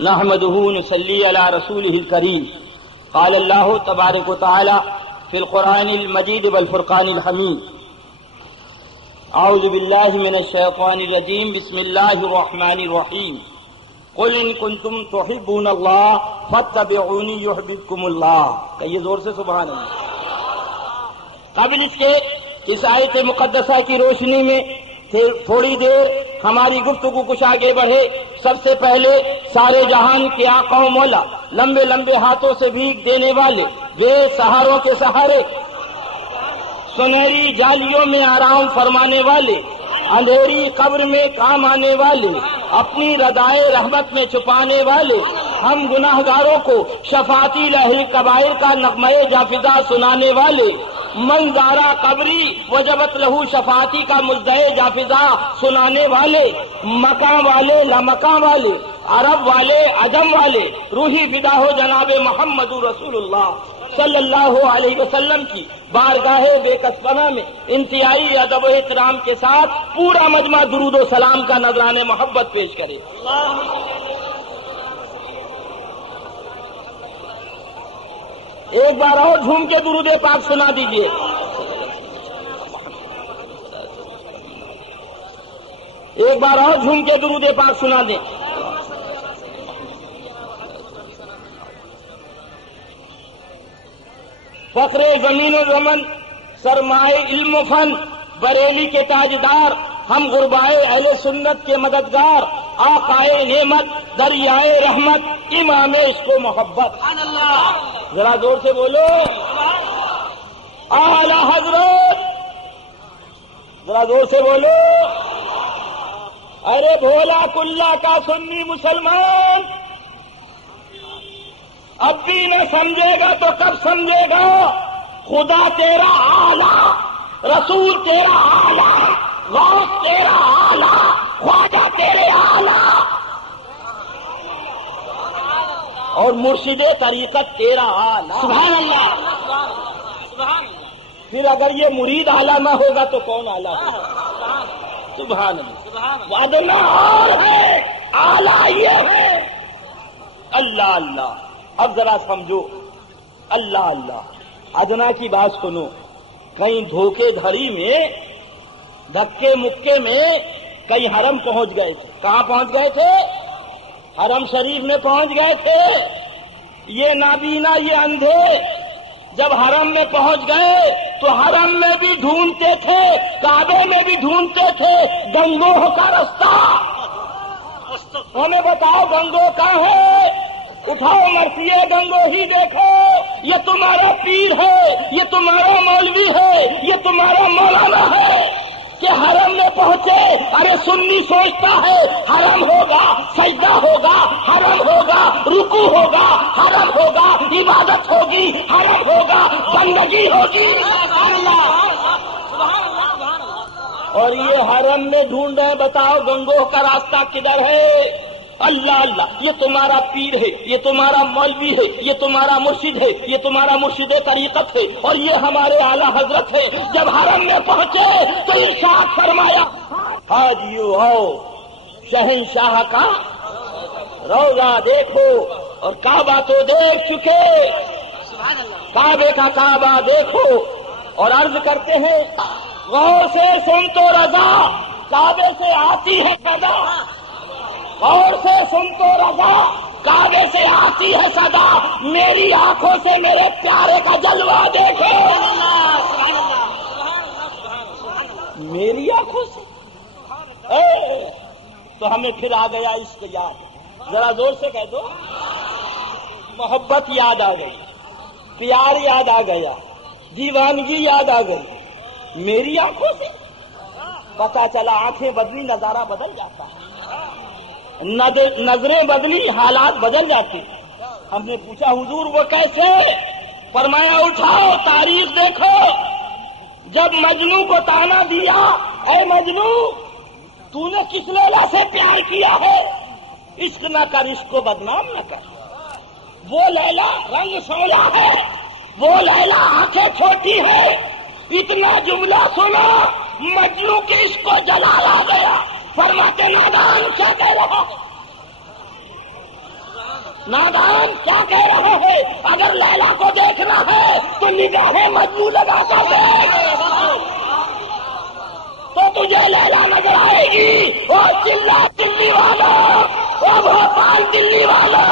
نحمده نصلي على رسوله الكريم قال الله تبارك وتعالى في القرآن المجيد والفرقان الحميد أعوذ بالله من الشيطان الرجيم بسم الله الرحمن الرحيم قل إن كنتم تحبون الله فاتبعوني يحببكم الله. کہیے زور سے سبحان اللہ. قبل اس کے اس آیت مقدسہ کی روشنی میں تھوڑی دیر ہماری گفتگو کچھ آگے بڑھے. سب سے پہلے سارے جہان کے آقا و مولا، لمبے لمبے ہاتھوں سے بھیک دینے والے، بے سہاروں کے سہارے، سنہری جالیوں میں آرام فرمانے والے، اندھیری قبر میں کام آنے والے، اپنی ردائے رحمت میں چھپانے والے، ہم گناہگاروں کو شفاعتی لہل کبائر کا نغمہ جافزہ سنانے والے، منظارہ قبری وجبت لہو شفاعتی کا مزدہ جافزہ سنانے والے، مکان والے لامکان والے، عرب والے عجم والے، روحی فدا ہو جناب محمد رسول اللہ صلی اللہ علیہ وسلم کی بارگاہ بے کسبانہ میں انتہائی ادب و احترام کے ساتھ پورا مجمع درود و سلام کا نذرانِ محبت پیش کرے. ایک بار اور جھوم کے درود پاک سنا دیجئے. ایک بار اور جھوم کے درود پاک سنا دیں. فخر زمین و زمن، سرمائے علم و فن، بریلی کے تاجدار، ہم غربائے اہل سنت کے مددگار، آقائے نعمت، دریائے رحمت، امام عشق و محبت. ذرا زور سے بولو اعلی حضرت. ذرا زور سے بولو. ارے بھولا کلا کا سنی مسلمان اب بھی نہ سمجھے گا تو کب سمجھے گا؟ خدا تیرا اعلی، رسول تیرا اعلی، غوث تیرا اعلی، خواجہ تیرے اعلی، اور مرشد طریقت تیرا اعلی. سبحان اللہ. پھر اگر یہ مرید اعلی نہ ہوگا تو کون اعلی ہوگا؟ سبحان اللہ. وعدنا اور ہے، اعلی یہ ہے. اللہ اللہ. اب ذرا سمجھو. اللہ اللہ. ادنا کی بات سنو. کہیں دھوکے دھڑی میں، دھکے مکے میں کہیں حرم پہنچ گئے تھے. کہاں پہنچ گئے تھے؟ حرم شریف میں پہنچ گئے تھے. یہ نابینا، یہ اندھے جب حرم میں پہنچ گئے تو حرم میں بھی ڈھونڈتے تھے، کعبے میں بھی ڈھونڈتے تھے گنگوہ کا رستہ. ہمیں بتاؤ گنگوہ کہاں ہے؟ اٹھاؤ مرثیے گنگو ہی دیکھو. یہ تمہارا پیر ہے، یہ تمہارا مولوی ہے، یہ تمہارا مولانا ہے کہ حرم میں پہنچے. ارے سنی سوچتا ہے حرم ہوگا سجدہ ہوگا، حرم ہوگا رکوع ہوگا، حرم ہوگا عبادت ہوگی، حرم ہوگا بندگی ہوگی. اور یہ حرم میں ڈھونڈ رہے. بتاؤ گنگوہ کا راستہ کدھر ہے؟ اللہ اللہ. یہ تمہارا پیر ہے، یہ تمہارا مولوی ہے، یہ تمہارا مرشد ہے، یہ تمہارا مرشد طریقت ہے، اور یہ ہمارے اعلیٰ حضرت ہے. جب حرم میں پہنچے تو ارشاد فرمایا حاجیو آؤ، شہنشاہ کا روضہ دیکھو. اور کعبہ تو دیکھ چکے، کعبے کا کعبہ دیکھو. اور عرض کرتے ہیں غور سے سن تو رضا، کعبے سے آتی ہے صدا. غور سے سن تو رضا، کعبے سے آتی ہے صدا. میری آنکھوں سے میرے پیارے کا جلوہ دیکھو. میری آنکھوں سے تو ہمیں پھر آ گیا عشق یاد. ذرا زور سے کہہ دو. محبت یاد آ گئی، پیار یاد آ گیا، دیوانگی یاد آ گئی. میری آنکھوں سے پتا چلا. آنکھیں بدلی نظارہ بدل جاتا ہے، نظریں بدلی حالات بدل جاتے. ہم نے پوچھا حضور وہ کیسے؟ فرمایا اٹھاؤ تاریخ دیکھو. جب مجنو کو تانا دیا اے مجنو تو نے کس لیلا سے پیار کیا ہے؟ عشق نہ کر، عشق کو بدنام نہ کر. وہ لیلا رنگ سویا ہے، وہ لیلا آنکھیں چھوٹی ہے. اتنا جملہ سنا مجنو کے عشق کو جلال آ گیا. فرماتے نادان کیا کہہ رہا؟ نادان کیا کہہ رہے ہیں؟ اگر لیلا کو دیکھنا ہے تو نگاہیں مجنوں لگا کر دیکھ تو تجھے لیلا نظر آئے گی. اور چلا دلی والا، وہ بھوپال دلی والا،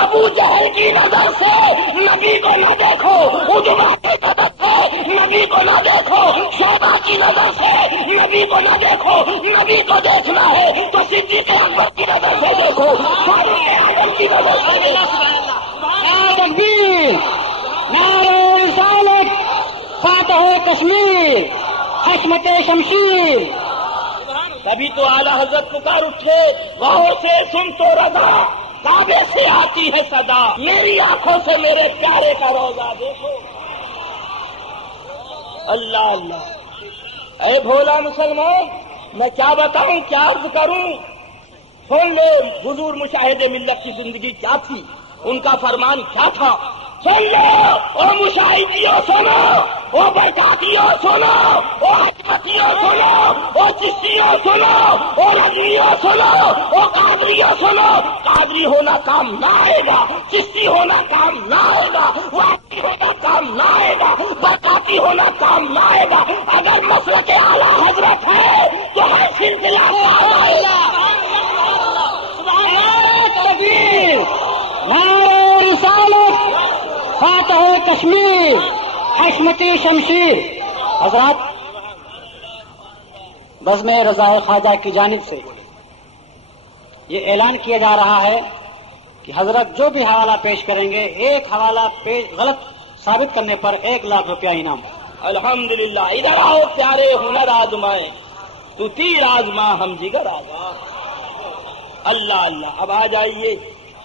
ابو جہل کی نظر سے نبی کو نہ دیکھو، ادبا کی نظر سے نبی کو نہ دیکھو، شیبہ کی نظر سے نبی کو نہ دیکھو. نبی کو دیکھنا ہے تو صدیق اکبر کی نظر سے دیکھو، فاروق اعظم کی نظر سے دیکھو. تکبیر، نعرہ رسالت، فاتح کشمیر، حشمت شمشیر. کبھی تو اعلیٰ حضرت پکار اٹھے، وہاں سے سن تو رضا، کعبے سے آتی ہے صدا، میری آنکھوں سے میرے پیارے کا روضہ دیکھو. اللہ اللہ. اے بھولا مسلمان، میں کیا بتاؤں، کیا عرض کروں؟ سن لو حضور مشاہد ملت کی زندگی کیا تھی، ان کا فرمان کیا تھا. سن لو او مشاہدیوں، سنو او برکاتیوں، سنو او حکمتیوں، سنو او چشتیوں، سنو او رضویوں، سنو او قادریوں، سنو. قادری ہونا کام نہ آئے گا، چشتی ہونا کام نہ آئے گا، واقعی ہونا کام نہ آئے گا، برکاتی ہونا کام نہ آئے گا. اگر مسلک اعلیٰ حضرت ہے تو ہے سلسلہ کام آئے گا. تکبیر، نعرہ رسالت، فاتح کشمیر، حشمتی شمشیر. حضرات، بزم رضا خواجہ کی جانب سے یہ اعلان کیا جا رہا ہے کہ حضرت جو بھی حوالہ پیش کریں گے، ایک حوالہ غلط ثابت کرنے پر 1,00,000 روپیہ انعام. الحمدللہ. ادھر آؤ پیارے، ہنر آزمائے، تو تیر آزما ہم جگر آزما. اللہ اللہ. اب آ جائیے،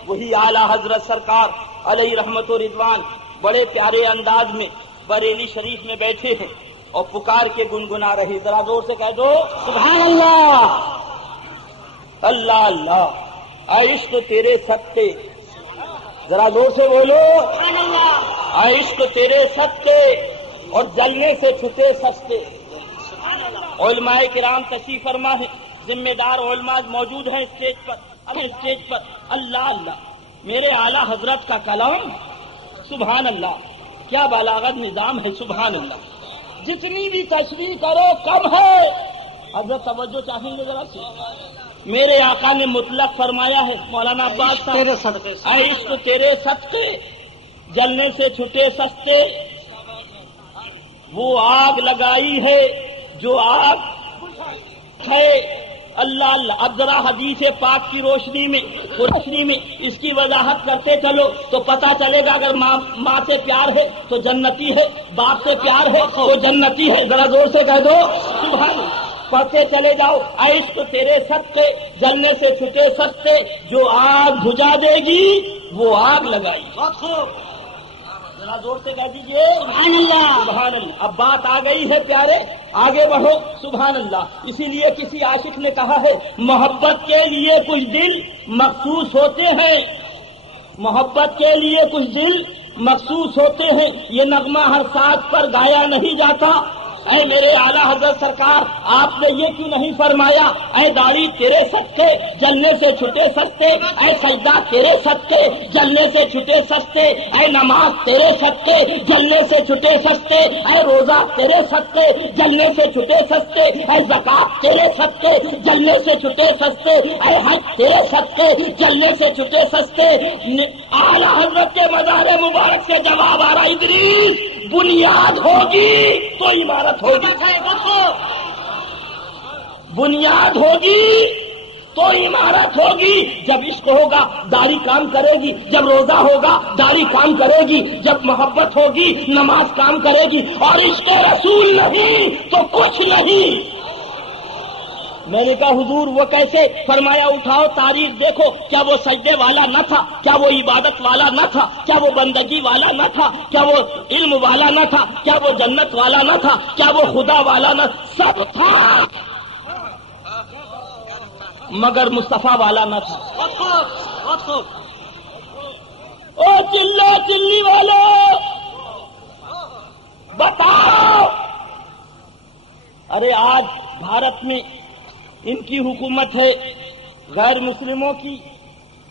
وہی اعلیٰ حضرت سرکار علیہ رحمت و رضوان بڑے پیارے انداز میں بریلی شریف میں بیٹھے ہیں اور پکار کے گنگنا رہے. ذرا زور سے کہہ دو سبحان اللہ. اللہ اللہ. اے عشق تیرے صدقے، ذرا زور سے بولو. اے عشق تیرے صدقے اور جلنے سے چھٹے سستے. علماء کرام تشریف فرما ہے، ذمہ دار علماء موجود ہیں اسٹیج پر. اب اسٹیج پر اللہ اللہ، میرے اعلیٰ حضرت کا کلام، سبحان اللہ، کیا بلاغت نظام ہے. سبحان اللہ. جتنی بھی تشریح کرو کم ہے. حضرت توجہ چاہیں گے ذرا سے. میرے آقا نے مطلق فرمایا ہے، مولانا عباس صاحب، اے عشق تیرے صدقے جلنے سے چھٹے سستے. وہ آگ لگائی ہے جو آگ ہے. اللہ اللہ. اب ذرا حدیث پاک کی روشنی میں اس کی وضاحت کرتے چلو تو پتہ چلے گا. اگر ماں سے پیار ہے تو جنتی ہے، باپ سے پیار ہے تو جنتی ہے. ذرا زور سے کہہ دو سبحان اللہ. پڑھتے چلے جاؤ. عشق تیرے صدقے جلنے سے چھٹے سستے، جو آگ بجھا دے گی وہ آگ لگائی. ذرا زور سے کہہ دیجیے سبحان اللہ. سبحان اللہ. اب بات آ گئی ہے پیارے، آگے بڑھو. سبحان اللہ. اسی لیے کسی عاشق نے کہا ہے، محبت کے لیے کچھ دل مخصوص ہوتے ہیں، محبت کے لیے کچھ دل مخصوص ہوتے ہیں، یہ نغمہ ہر ساز پر گایا نہیں جاتا. اے میرے اعلیٰ حضرت سرکار، آپ نے یہ کیوں نہیں فرمایا اے داڑھی تیرے صدقے جلنے سے چھٹے سستے، اے سجدہ تیرے صدقے جلنے سے چھٹے سستے، اے نماز تیرے صدقے جلنے سے چھٹے سستے، اے روزہ تیرے صدقے جلنے سے چھٹے سستے، اے زکات تیرے صدقے جلنے سے چھٹے سستے، اے حج تیرے صدقے جلنے سے چھٹے سستے. اعلیٰ حضرت کے مزار مبارک سے جواب آ رہا، ادریس بنیاد ہوگی تو عمارت ہوگی، بنیاد ہوگی تو عمارت ہوگی. جب عشق ہوگا داڑھی کام کرے گی، جب روزہ ہوگا داڑھی کام کرے گی، جب محبت ہوگی نماز کام کرے گی. اور عشق رسول نہیں تو کچھ نہیں. میں نے کہا حضور وہ کیسے؟ فرمایا اٹھاؤ تاریخ دیکھو، کیا وہ سجدے والا نہ تھا؟ کیا وہ عبادت والا نہ تھا؟ کیا وہ بندگی والا نہ تھا؟ کیا وہ علم والا نہ تھا؟ کیا وہ جنت والا نہ تھا؟ کیا وہ خدا والا نہ؟ سب تھا مگر مصطفیٰ والا نہ تھا. او چلو چلی والو بتاؤ. ارے آج بھارت میں ان کی حکومت ہے غیر مسلموں کی،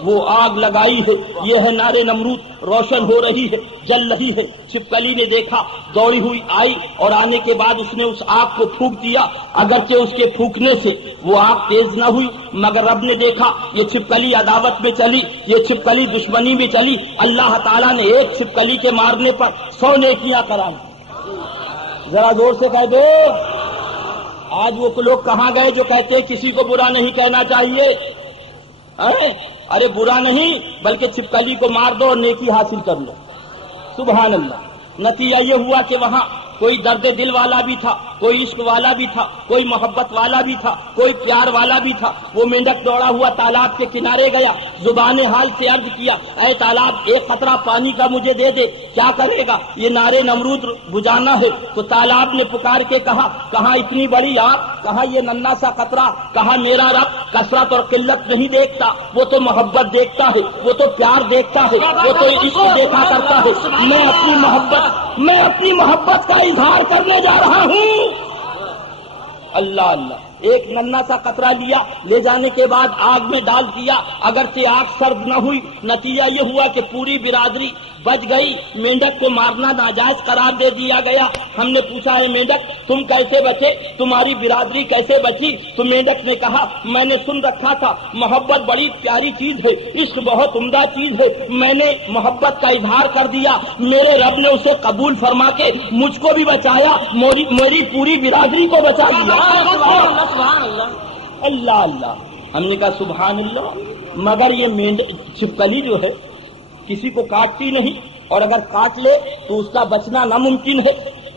وہ آگ لگائی ہے، یہ ہے نار نمرود، روشن ہو رہی ہے، جل رہی ہے۔ چھپکلی نے دیکھا، دوڑی ہوئی آئی اور آنے کے بعد اس نے اس آگ کو پھونک دیا۔ اگرچہ اس کے پھونکنے سے وہ آگ تیز نہ ہوئی، مگر رب نے دیکھا یہ چھپکلی عداوت میں چلی، یہ چھپکلی دشمنی میں چلی۔ اللہ تعالیٰ نے ایک چھپکلی کے مارنے پر 100 نیکیاں کرائی۔ ذرا زور سے کہہ دو، آج وہ لوگ کہاں گئے جو کہتے ہیں کسی کو برا نہیں کہنا چاہیے؟ ارے برا نہیں، بلکہ چھپکلی کو مار دو اور نیکی حاصل کر لو۔ سبحان اللہ۔ نتیجہ یہ ہوا کہ وہاں کوئی درد دل والا بھی تھا، کوئی عشق والا بھی تھا، کوئی محبت والا بھی تھا، کوئی پیار والا بھی تھا۔ وہ مینڈک دوڑا ہوا تالاب کے کنارے گیا، زبان حال سے عرض کیا، اے تالاب ایک قطرہ پانی کا مجھے دے دے۔ کیا کرے گا؟ یہ نار نمرود بجانا ہے۔ تو تالاب نے پکار کے کہا، کہاں اتنی بڑی آگ، کہاں یہ ننھا سا قطرہ، کہا میرا رب کثرت اور قلت نہیں دیکھتا، وہ تو محبت دیکھتا ہے، وہ تو پیار دیکھتا ہے، وہ تو عشق دیکھا کرتا ہے۔ میں اپنی محبت کا اظہار کرنے جا رہا ہوں۔ اللہ اللہ۔ ایک ننھا سا قطرہ لیا، لے جانے کے بعد آگ میں ڈال دیا، اگرچہ آگ سرد نہ ہوئی۔ نتیجہ یہ ہوا کہ پوری برادری بچ گئی، مینڈک کو مارنا ناجائز قرار دے دیا گیا۔ ہم نے پوچھا ہے مینڈک تم کیسے بچے، تمہاری برادری کیسے بچی؟ تو مینڈک نے کہا میں نے سن رکھا تھا محبت بڑی پیاری چیز ہے، عشق بہت عمدہ چیز ہے، میں نے محبت کا اظہار کر دیا، میرے رب نے اسے قبول فرما کے مجھ کو بھی بچایا، میری پوری برادری کو بچا لیا۔ اللہ اللہ۔ ہم نے کہا سبحان اللہ۔ مگر یہ چھپکلی جو ہے کسی کو کاٹتی نہیں، اور اگر کاٹ لے تو اس کا بچنا ناممکن ہے۔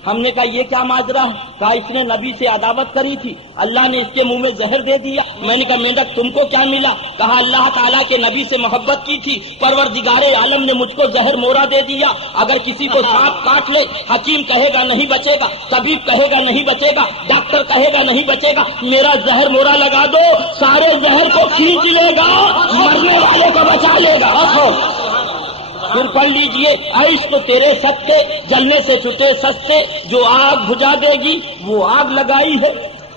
ہم نے کہا یہ کیا ماجرا ہے؟ کہا اس نے نبی سے عداوت کری تھی، اللہ نے اس کے منہ میں زہر دے دیا۔ میں نے کہا مینڈک تم کو کیا ملا؟ کہا اللہ تعالیٰ کے نبی سے محبت کی تھی، پروردگار عالم نے مجھ کو زہر مورا دے دیا۔ اگر کسی کو سانپ کاٹ لے، حکیم کہے گا نہیں بچے گا، طبیب کہے گا نہیں بچے گا، ڈاکٹر کہے گا نہیں بچے گا، میرا زہر مورا لگا دو، سارے زہر کو کھینچ لے گا، مرنے والے کو بچا لے گا۔ پھر پڑھ لیجئے، عشق تیرے سستے جلنے سے چھٹے سستے، جو آگ بجھا دے گی وہ آگ لگائی ہے۔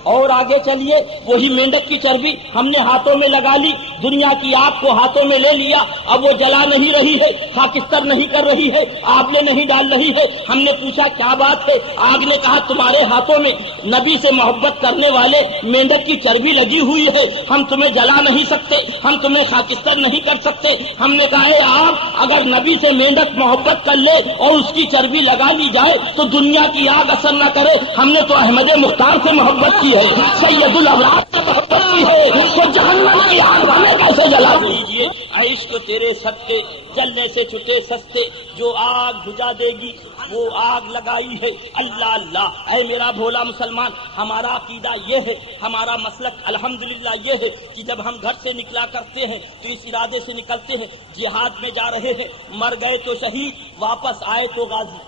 اور آگے چلیے، وہی مینڈک کی چربی ہم نے ہاتھوں میں لگا لی، دنیا کی آگ کو ہاتھوں میں لے لیا، اب وہ جلا نہیں رہی ہے، خاکستر نہیں کر رہی ہے، آگ نہیں ڈال رہی ہے۔ ہم نے پوچھا کیا بات ہے؟ آگ نے کہا تمہارے ہاتھوں میں نبی سے محبت کرنے والے مینڈک کی چربی لگی ہوئی ہے، ہم تمہیں جلا نہیں سکتے، ہم تمہیں خاکستر نہیں کر سکتے۔ ہم نے کہا اے آگ، اگر نبی سے مینڈک محبت کر لے اور اس کی چربی لگا لی جائے تو دنیا کی آگ اثر نہ کرے، ہم نے تو احمد مختار سے محبت کی ہے، سید الابرار سے محبت کی ہے، تو جہنم کی آگ ہمیں کیسے جلا دیجیے؟ عشق تیرے صدقے جلنے سے چھٹے سستے، جو آگ بجھا دے گی وہ آگ لگائی ہے۔ اللہ اللہ۔ اے میرا بھولا مسلمان، ہمارا عقیدہ یہ ہے، ہمارا مسلک الحمدللہ یہ ہے کہ جب ہم گھر سے نکلا کرتے ہیں تو اس ارادے سے نکلتے ہیں جہاد میں جا رہے ہیں، مر گئے تو شہید، واپس آئے تو غازی۔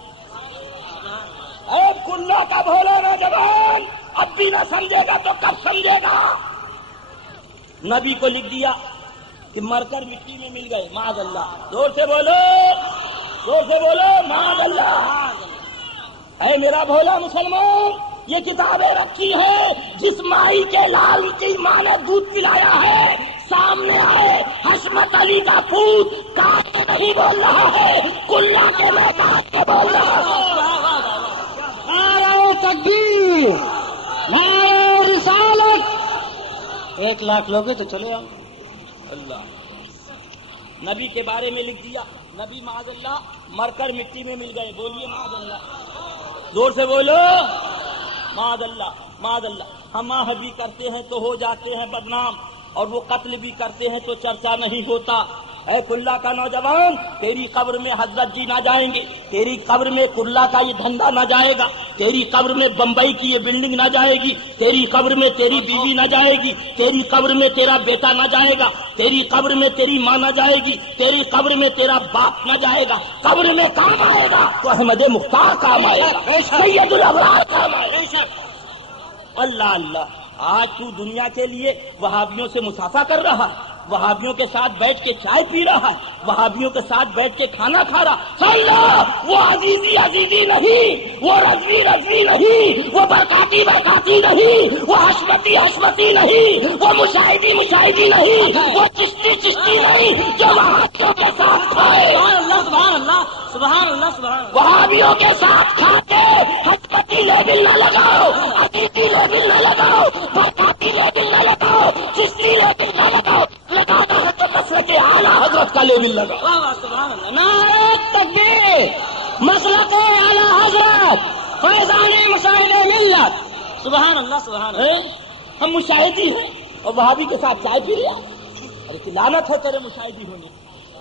اے کلّا کا بھولا نوجوان، اب بھی نہ سمجھے گا تو کب سمجھے گا؟ نبی کو لکھ دیا کہ مر کر مٹی میں مل گئے، معاذ اللہ۔ زور سے بولو، زور سے بولو، معاذ اللہ۔ اے میرا بھولا مسلمان، یہ کتابیں رکھی ہیں، جس مائی کے لال کی ماں نے دودھ پلایا ہے، سامنے آئے حشمت علی کا پوت کاٹ کے نہیں بول رہا ہے، کلّا کے میں کاٹ کے بول رہا ہوں۔ نعرہ تکبیر، نعرہ رسالت۔ 1 لاکھ لوگ تو چلے آؤ۔ اللہ نبی کے بارے میں لکھ دیا، نبی معاذ اللہ مر کر مٹی میں مل گئے، بولیے معاذ اللہ، زور سے بولو، معاذ اللہ، معاذ اللہ۔ ہم آہ بھی کرتے ہیں تو ہو جاتے ہیں بدنام، اور وہ قتل بھی کرتے ہیں تو چرچا نہیں ہوتا۔ اے کلّا کا نوجوان، تیری قبر میں حضرت جی نہ جائیں گے، تیری قبر میں کلّا کا یہ دھندا نہ جائے گا، تیری قبر میں بمبئی کی یہ بلڈنگ نہ جائے گی، تیری قبر میں تیری بیوی نہ جائے گی، تیری قبر میں تیرا بیٹا نہ جائے گا، تیری قبر میں تیری ماں نہ جائے گی، تیری قبر میں تیرا باپ نہ جائے گا۔ قبر میں کام آئے گا تو احمد مختار کام آئے گا، سید الابرار کام آئے گا۔ اللہ اللہ۔ آج تو دنیا کے لیے وہابیوں سے مسافہ کر رہا، وہابیوں کے ساتھ بیٹھ کے چائے پی رہا ہے، وہابیوں کے ساتھ بیٹھ کے کھانا کھا رہا، وہ عزیزی نہیں، وہ رضوی نہیں، وہ برکاتی نہیں، وہ حشمتی نہیں، وہ مشاہدی نہیں، وہ چشتی نہیں، جو وہابیوں کے ساتھ کھائے۔ سبحان اللہ سبحان اللہ سبحان اللہ۔ وہابیوں کے ساتھ کھاتے حشمتی لیبل نہ لگاؤ، عزیزی لیبل نہ لگاؤ، برکاتی لیبل نہ لگاؤ، چشتی لیبل نہ لگاؤ، لگانا ہے تو مسلک اعلیٰ حضرت کا لیبل لگاؤ۔ واہ واہ سبحان اللہ۔ نعرہ تکبیر، مسلک اعلیٰ حضرت، فیضان مشاہد ملت۔ سبحان اللہ سبحان اللہ۔ ہم مشاہدی ہیں اور وہابی کے ساتھ چائے پی لیا، ارے لعنت ہے تیرے مشاہدی ہونے،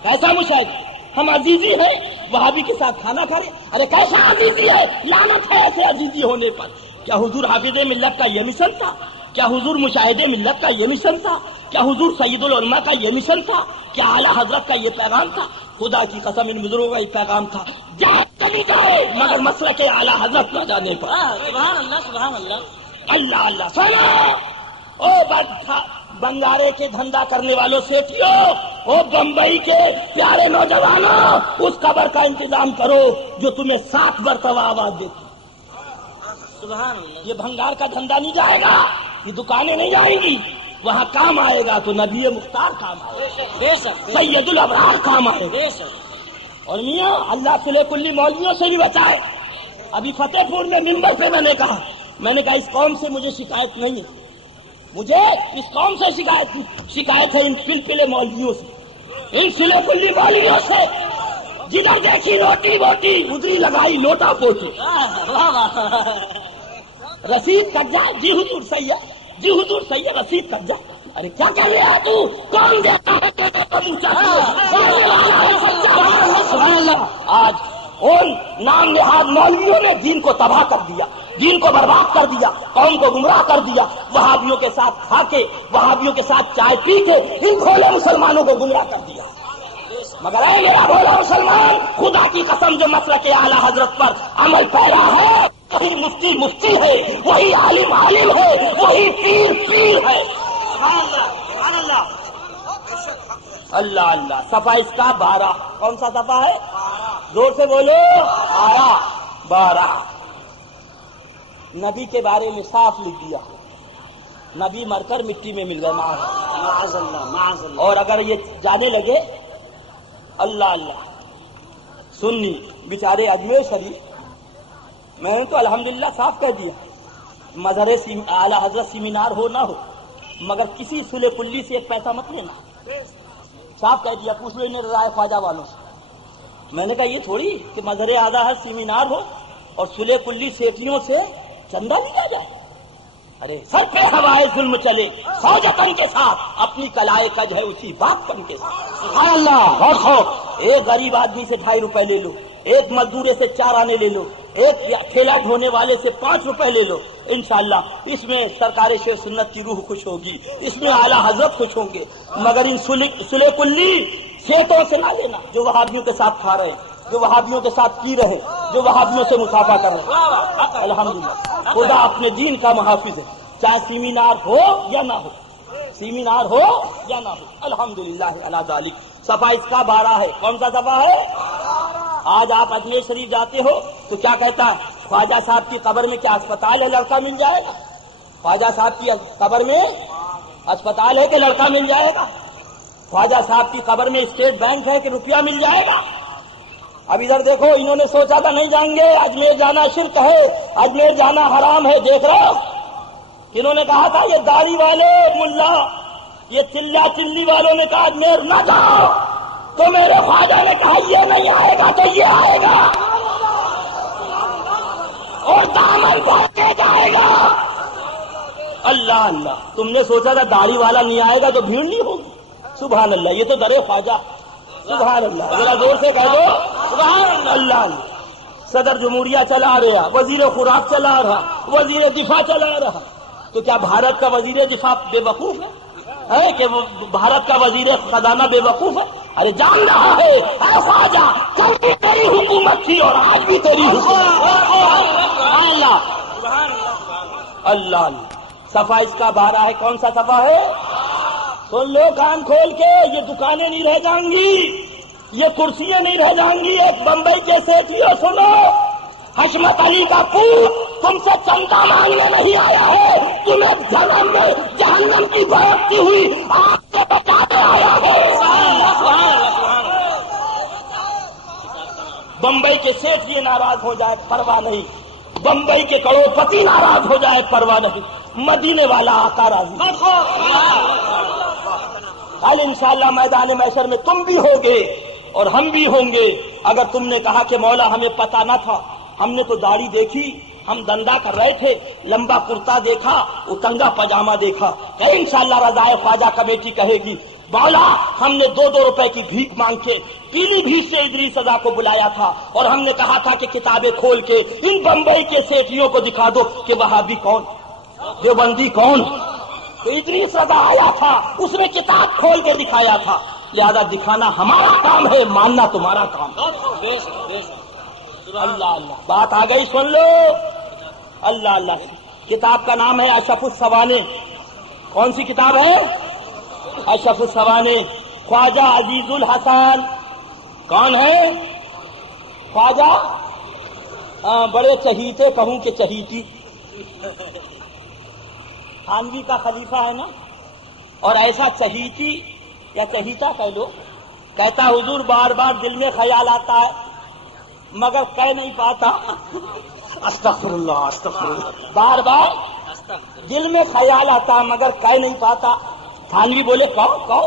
کیسا مشاہدی؟ ہم عزیزی ہیں، وہابی کے ساتھ کھانا کھا رہے، ارے کیسا عزیزی ہے؟ لعنت ہے ایسے عزیزی ہونے پر۔ کیا حضور حافظ ملت کا یہ مشن تھا؟ کیا حضور مشاہد ملت کا یہ مشن تھا؟ کیا حضور سید العلماء کا یہ مشن تھا؟ کیا اعلیٰ حضرت کا یہ پیغام تھا؟ خدا کی قسم ان بزرگوں کا یہ پیغام تھا، جائے کبھی جائے مگر مسلک اعلیٰ حضرت نہ جانے پر۔ سبحان اللہ سبحان اللہ۔ اللہ اللہ سنا، او بنگارے کے دھندا کرنے والوں سیٹھیوں، او بمبئی کے پیارے نوجوانوں، اس قبر کا انتظام کرو جو تمہیں 7 مرتبہ آواز دیتی۔ سبحان اللہ۔ یہ بھنگار کا دھندا نہیں جائے گا، یہ دکانیں نہیں جائیں گی، وہاں کام آئے گا تو نبی مختار کام آئے گا، بے شک سید الابرار کام آئے گا۔ بے شک۔ اور میاں اللہ صلح کلی مولویوں سے بھی بچائے۔ ابھی فتح پور میں ممبر پہ میں نے کہا اس قوم سے مجھے شکایت نہیں ہے، مجھے اس قوم سے شکایت ہے ان پلپلے مولویوں سے، ان صلح کلی مولویوں سے، جدھر دیکھی لوٹی ووٹی ادری لگائی لوٹا پوٹی، واہ واہ۔ رسید کٹ جا، جی حضور سید رسید کٹ جا۔ ارے کیا کر رہا ہے تو؟ کون دیتا ہے تیرے کو اونچا سبحان اللہ۔ آج ان نام نہاد مولویوں نے دین کو تباہ کر دیا، دین کو برباد کر دیا، قوم کو گمراہ کر دیا، وہابیوں کے ساتھ کھا کے، وہابیوں کے ساتھ چائے پی کے ان بھولے مسلمانوں کو گمراہ کر دیا۔ مگر اے میرا بھولا مسلمان، خدا کی قسم جو مسلک اعلیٰ حضرت پر عمل پیرا ہے، وہی مفتی ہے، وہی عالم ہے، وہی پیر ہے۔ اللہ اللہ۔ صفحہ اس کا 12، کون سا صفحہ ہے؟ زور سے بولو، 12۔ نبی کے بارے میں صاف لکھ دیا، نبی مر کر مٹی میں مل گئے، معاذ اللہ۔ اور اگر یہ جانے لگے، اللہ اللہ، سنی بیچارے اجمیر شریف، میں نے تو الحمدللہ صاف کہہ دیا، مظہر اعلیٰ حضرت سیمینار ہو نہ ہو مگر کسی صلح کلی سے ایک پیسہ مت لینا، صاف کہہ دیا۔ پوچھ لو انہیں رضائے خواجہ والوں سے۔ میں نے کہا یہ تھوڑی کہ مظہر اعلیٰ حضرت سیمینار ہو اور صلح کلی سیٹھیوں سے چندہ لیا جائے۔ ارے سر پہ ہوائے ظلم چلے، سوجتن کے ساتھ اپنی کلائے کج ہے اسی بات پن کے ساتھ۔ سبحان اللہ۔ اور خوف، ایک غریب آدمی سے 2.5 روپے لے لو، ایک مزدور سے 4 آنے لے لو، ایک ٹھیلا ڈھونے والے سے 5 روپے لے لو، انشاءاللہ اس میں سرکار شیخ سنت کی روح خوش ہوگی، اس میں اعلیٰ حضرت خوش ہوں گے۔ مگر ان صلح کلی سیٹوں سے نہ لینا جو وہابیوں کے ساتھ کھا رہے ہیں، جو وہابیوں کے ساتھ پی رہے ہیں، جو وہابیوں سے مصافحہ کر رہے ہیں۔ الحمدللہ خدا اپنے دین کا محافظ ہے، چاہے سیمینار ہو یا نہ ہو، سیمینار ہو یا نہ ہو، الحمدللہ علی ذالک۔ صفحہ اس کا 12 ہے، کون سا صفحہ ہے؟ آج آپ اجمیر شریف جاتے ہو تو کیا کہتا ہے؟ خواجہ صاحب کی قبر میں کیا اسپتال ہے لڑکا مل جائے گا؟ خواجہ صاحب کی قبر میں اسپتال ہے کہ لڑکا مل جائے گا؟ خواجہ صاحب کی قبر میں اسٹیٹ بینک ہے کہ روپیہ مل جائے گا؟ اب ادھر دیکھو، انہوں نے سوچا تھا نہیں جائیں گے، اجمیر جانا شرک ہے، اجمیر جانا حرام ہے، دیکھ رہے ہو انہوں نے کہا تھا یہ داڑھی والے ملا، یہ چلی والوں نے کہا اجمیر نہ جاؤ، تو میرے خواجہ نے کہا یہ نہیں آئے گا تو یہ آئے گا اور دامن بڑھتے جائے گا۔ اللہ اللہ، تم نے سوچا تھا داڑھی والا نہیں آئے گا تو بھیڑ نہیں ہوگی؟ سبحان اللہ، یہ تو درے خواجہ، سبحان اللہ، ذرا زور سے کہہ دو سبحان اللہ۔ صدر جمہوریہ چلا رہا، وزیر خوراک چلا رہا، وزیر دفاع چلا رہا، تو کیا بھارت کا وزیر دفاع بے وقوف ہے کہ وہ بھارت کا وزیر خزانہ بے وقوف ہے؟ ارے جان رہا ہے اے خواجہ، کل بھی تیری حکومت تھی اور آج بھی تیری حکومت۔ اللہ اللہ اللہ۔ صفحہ اس کا 12 ہے، کون سا صفحہ ہے؟ سن لو کان کھول کے، یہ دکانیں نہیں رہ جائیں گی، یہ کرسیاں نہیں رہ جائیں گی. ایک بمبئی کے سیٹھیوں سنو، حشمت علی کا پوت تم سے چندہ مانگنے نہیں آیا ہے، تمہیں جہنم میں جہنم کی بھڑکتی ہوئی آگ سے بچانے آیا ہے. بمبئی کے سیٹھ یہ ناراض ہو جائے پرواہ نہیں، بمبئی کے کروڑ پتی ناراض ہو جائے پرواہ نہیں، مدینے والا آقا راضی. کل انشاءاللہ میدان محشر میں تم بھی ہوگے اور ہم بھی ہوں گے. اگر تم نے کہا کہ مولا ہمیں پتا نہ تھا، ہم نے تو داڑھی دیکھی، ہم دندا کر رہے تھے، لمبا کرتا دیکھا، اتنگا پاجامہ دیکھا، کہ انشاءاللہ رضائے خواجہ کمیٹی کہے گی مولا ہم نے 2 روپے کی بھیک مانگ کے پیلی بھیک سے ادریس رضا کو بلایا تھا، اور ہم نے کہا تھا کہ کتابیں کھول کے ان بمبئی کے سیٹھیوں کو دکھا دو کہ وہابی کون، دیوبندی کون. تو ادریس رضا آیا تھا، اس نے کتاب کھول کے دکھایا تھا. لہذا دکھانا ہمارا کام ہے، ماننا تمہارا کام. اللہ اللہ بات آ گئی، سن لو. اللہ اللہ کتاب کا نام ہے اشرف السوانے. کون سی کتاب ہے؟ اشرف السوانے. خواجہ عزیز الحسن کون ہے؟ خواجہ بڑے چہیتے، کہوں کہ چہیتی، تھانوی کا خلیفہ ہے نا. اور ایسا چہیتی یا چہیتا کہہ لو، کہتا حضور بار بار دل میں خیال آتا ہے مگر کہہ نہیں پاتا. استغفر اللہ استغفر اللہ. بار بار دل میں خیال آتا مگر کہہ نہیں پاتا. تھانوی بولے کہو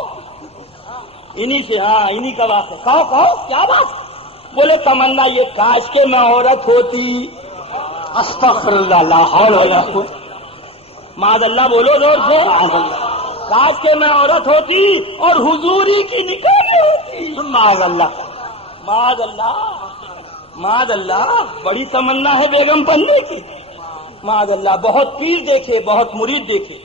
انہی سے، ہاں انہی کا بات ہے، کہو کیا بات. بولے تمنا یہ کاش کے میں عورت ہوتی. استغفر اللہ لا حول ولا قوت. معاذ اللہ بولو زور سے. کاش کے میں عورت ہوتی اور حضوری کی نکاح میں ہوتی. معاذ اللہ معاذ اللہ معاذ اللہ. بڑی تمنا ہے بیگم بننے کی. معاذ اللہ بہت پیر دیکھے، بہت مرید دیکھے،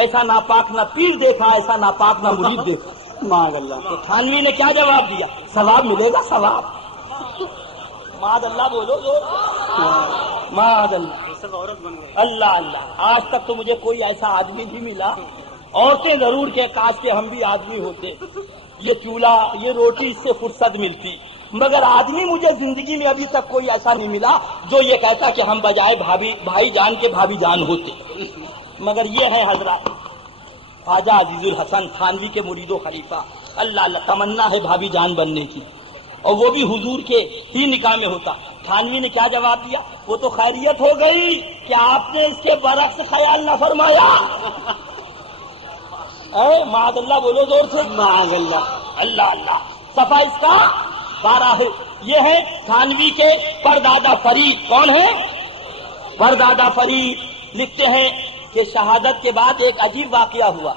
ایسا ناپاک نہ پیر دیکھا، ایسا ناپاک نہ مرید دیکھا. معاذ اللہ. تو تھانوی نے کیا جواب دیا؟ ثواب ملے گا ثواب. معاذ اللہ بولو زور. معاذ اللہ. اللہ اللہ. آج تک تو مجھے کوئی ایسا آدمی نہیں ملا. عورتیں ضرور کہ کاش کے ہم بھی آدمی ہوتے، یہ چولہا یہ روٹی اس سے فرصت ملتی، مگر آدمی مجھے زندگی میں ابھی تک کوئی ایسا نہیں ملا جو یہ کہتا کہ ہم بجائے بھائی جان کے بھابھی جان ہوتے. مگر یہ ہے حضرات خواجہ عزیز الحسن تھانوی کے مرید و خلیفہ. اللہ اللہ تمنا ہے بھابھی جان بننے کی، اور وہ بھی حضور کے ہی نکاح میں ہوتا. تھانوی نے کیا جواب دیا؟ وہ تو خیریت ہو گئی کہ آپ نے اس کے برعکس خیال نہ فرمایا. معاذ اللہ بولو زور سے. معاذ اللہ. اللہ اللہ. صفحہ اس کا 12 ہے. یہ ہے تھانوی کے پردادا فرید. کون ہے؟ پردادا فرید. لکھتے ہیں کہ شہادت کے بعد ایک عجیب واقعہ ہوا.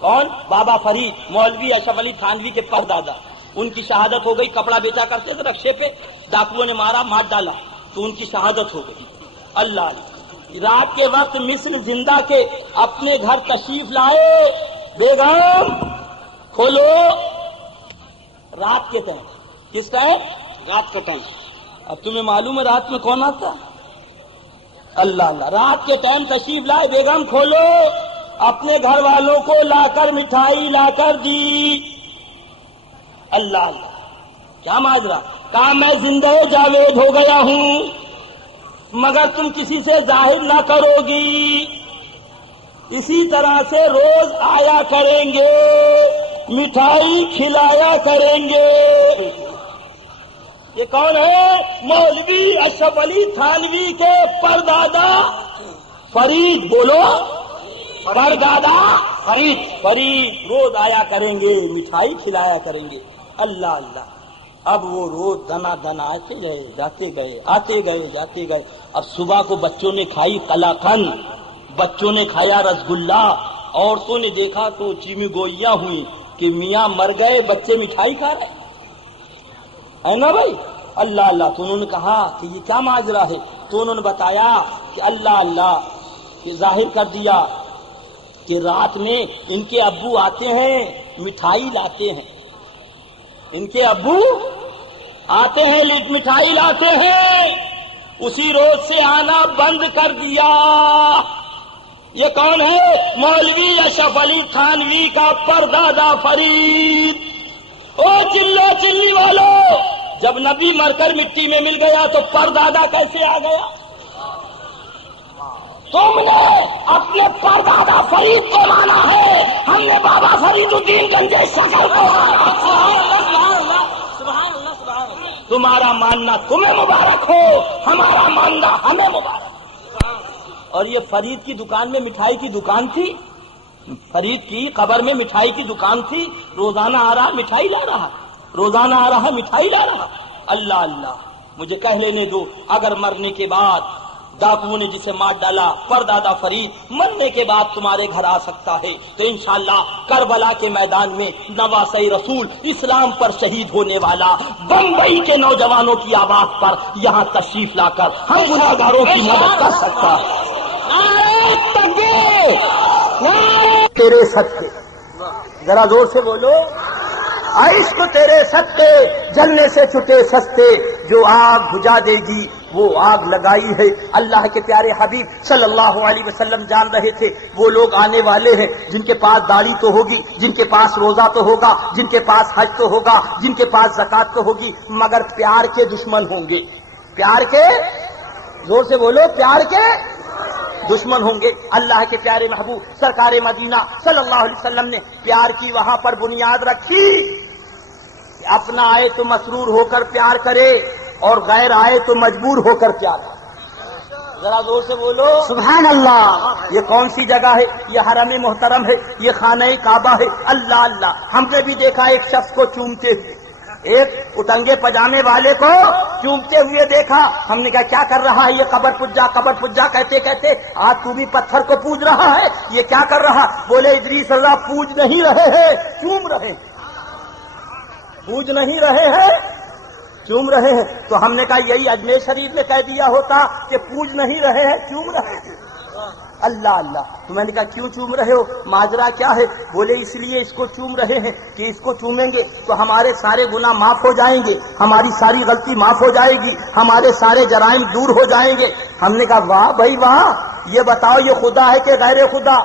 کون؟ بابا فرید مولوی اشرف علی تھانوی کے پردادا. ان کی شہادت ہو گئی. کپڑا بیچا کرتے تھے رکشے پہ، ڈاکوؤں نے مار ڈالا تو ان کی شہادت ہو گئی. اللہ اللہ. رات کے وقت مصر زندہ کے اپنے گھر تشریف لائے. بیگم کھولو. رات کے ٹائم. کس ٹائم؟ رات کا ٹائم. اب تمہیں معلوم ہے رات میں کون آتا؟ اللہ اللہ. رات کے ٹائم تشریف لائے. بیگم کھولو. اپنے گھر والوں کو لا کر مٹھائی لا کر دی. اللہ اللہ. کیا ماجرا؟ کہا میں زندہ جاوید ہو گیا ہوں مگر تم کسی سے ظاہر نہ کرو گی. اسی طرح سے روز آیا کریں گے، مٹھائی کھلایا کریں گے. یہ کون ہے؟ مولوی اشرف علی تھانوی کے پردادا فرید. بولو پردادا فرید. روز آیا کریں گے، مٹھائی کھلایا کریں گے. اللہ اللہ. اب وہ روز دنا دنا آتے گئے جاتے گئے، آتے گئے جاتے گئے. اب صبح کو بچوں نے کھائی قلاقند، بچوں نے کھایا رسگلہ، عورتوں نے دیکھا تو چیمی گوئیاں ہوئی کہ میاں مر گئے بچے مٹھائی کھا رہے ہے نا بھائی. اللہ اللہ. تو انہوں نے کہا کہ یہ کیا ماجرا ہے؟ تو انہوں نے بتایا کہ اللہ اللہ کہ ظاہر کر دیا کہ رات میں ان کے ابو آتے ہیں مٹھائی لاتے ہیں. ان کے ابو آتے ہیں مٹھائی لاتے ہیں. اسی روز سے آنا بند کر دیا. یہ کون ہے؟ مولوی اشرف علی تھانوی کا پردادا فرید۔ او چلو چلی والو، جب نبی مر کر مٹی میں مل گیا تو پردادا کیسے آ گیا؟ تم نے اپنے پردادا فرید کو مانا ہے، ہم نے بابا فرید الدین گنجے شکل کو مانا۔ تمہارا ماننا تمہیں مبارک ہو، ہمارا ماننا ہمیں مبارک۔ اور یہ فرید کی دکان میں مٹھائی کی دکان تھی، فرید کی قبر میں مٹھائی کی دکان تھی، روزانہ آ رہا مٹھائی لا رہا، روزانہ آ رہا مٹھائی لا رہا۔ اللہ اللہ، مجھے کہہ لینے دو، اگر مرنے کے بعد ڈاکوؤں نے جسے مار ڈالا پردادا فرید مرنے کے بعد تمہارے گھر آ سکتا ہے تو انشاءاللہ کربلا کے میدان میں نواسہ رسول اسلام پر شہید ہونے والا بمبئی کے نوجوانوں کی آواز پر یہاں تشریف لا کر ہم گناہگاروں کی مدد کر سکتا ہے۔ تیرے صدقے، ذرا زور سے بولو، عشق تیرے صدقے جلنے سے چھٹے سستے، جو آگ بجھا دے گی وہ آگ لگائی ہے۔ اللہ کے پیارے حبیب صلی اللہ علیہ وسلم جان رہے تھے وہ لوگ آنے والے ہیں جن کے پاس داڑھی تو ہوگی، جن کے پاس روزہ تو ہوگا، جن کے پاس حج تو ہوگا، جن کے پاس زکات تو ہوگی، مگر پیار کے دشمن ہوں گے۔ پیار کے، زور سے بولو، پیار کے دشمن ہوں گے۔ اللہ کے پیارے محبوب سرکار مدینہ صلی اللہ علیہ وسلم نے پیار کی وہاں پر بنیاد رکھی، اپنا آئے تو مسرور ہو کر پیار کرے اور غیر آئے تو مجبور ہو کر پیار کرے۔ ذرا زور سے بولو سبحان اللہ۔ یہ کون سی جگہ ہے؟ یہ حرم محترم ہے، یہ خانہ کعبہ ہے۔ اللہ اللہ، ہم نے بھی دیکھا ایک شخص کو چومتے ہوئے، ایک اٹنگے پجامے والے کو چومتے ہوئے دیکھا۔ ہم نے کہا کیا کر رہا ہے یہ؟ قبر پجا قبر پجا کہتے کہتے آج تو بھی پتھر کو پوج رہا ہے، یہ کیا کر رہا؟ بولے ادریس اللہ پوج نہیں رہے ہیں، چوم رہے ہیں۔ پوج نہیں رہے ہیں، چوم رہے ہیں۔ تو ہم نے کہا یہی اجمیر شریف نے کہہ دیا ہوتا کہ پوج نہیں رہے ہیں، چوم رہے ہیں۔ اللہ اللہ، تو میں نے کہا کیوں چوم رہے ہو؟ ماجرا کیا ہے؟ بولے اس لیے اس کو چوم رہے ہیں کہ اس کو چومیں گے تو ہمارے سارے گناہ معاف ہو جائیں گے، ہماری ساری غلطی معاف ہو جائے گی، ہمارے سارے جرائم دور ہو جائیں گے۔ ہم نے کہا واہ بھائی واہ، یہ بتاؤ یہ خدا ہے کہ غیر خدا؟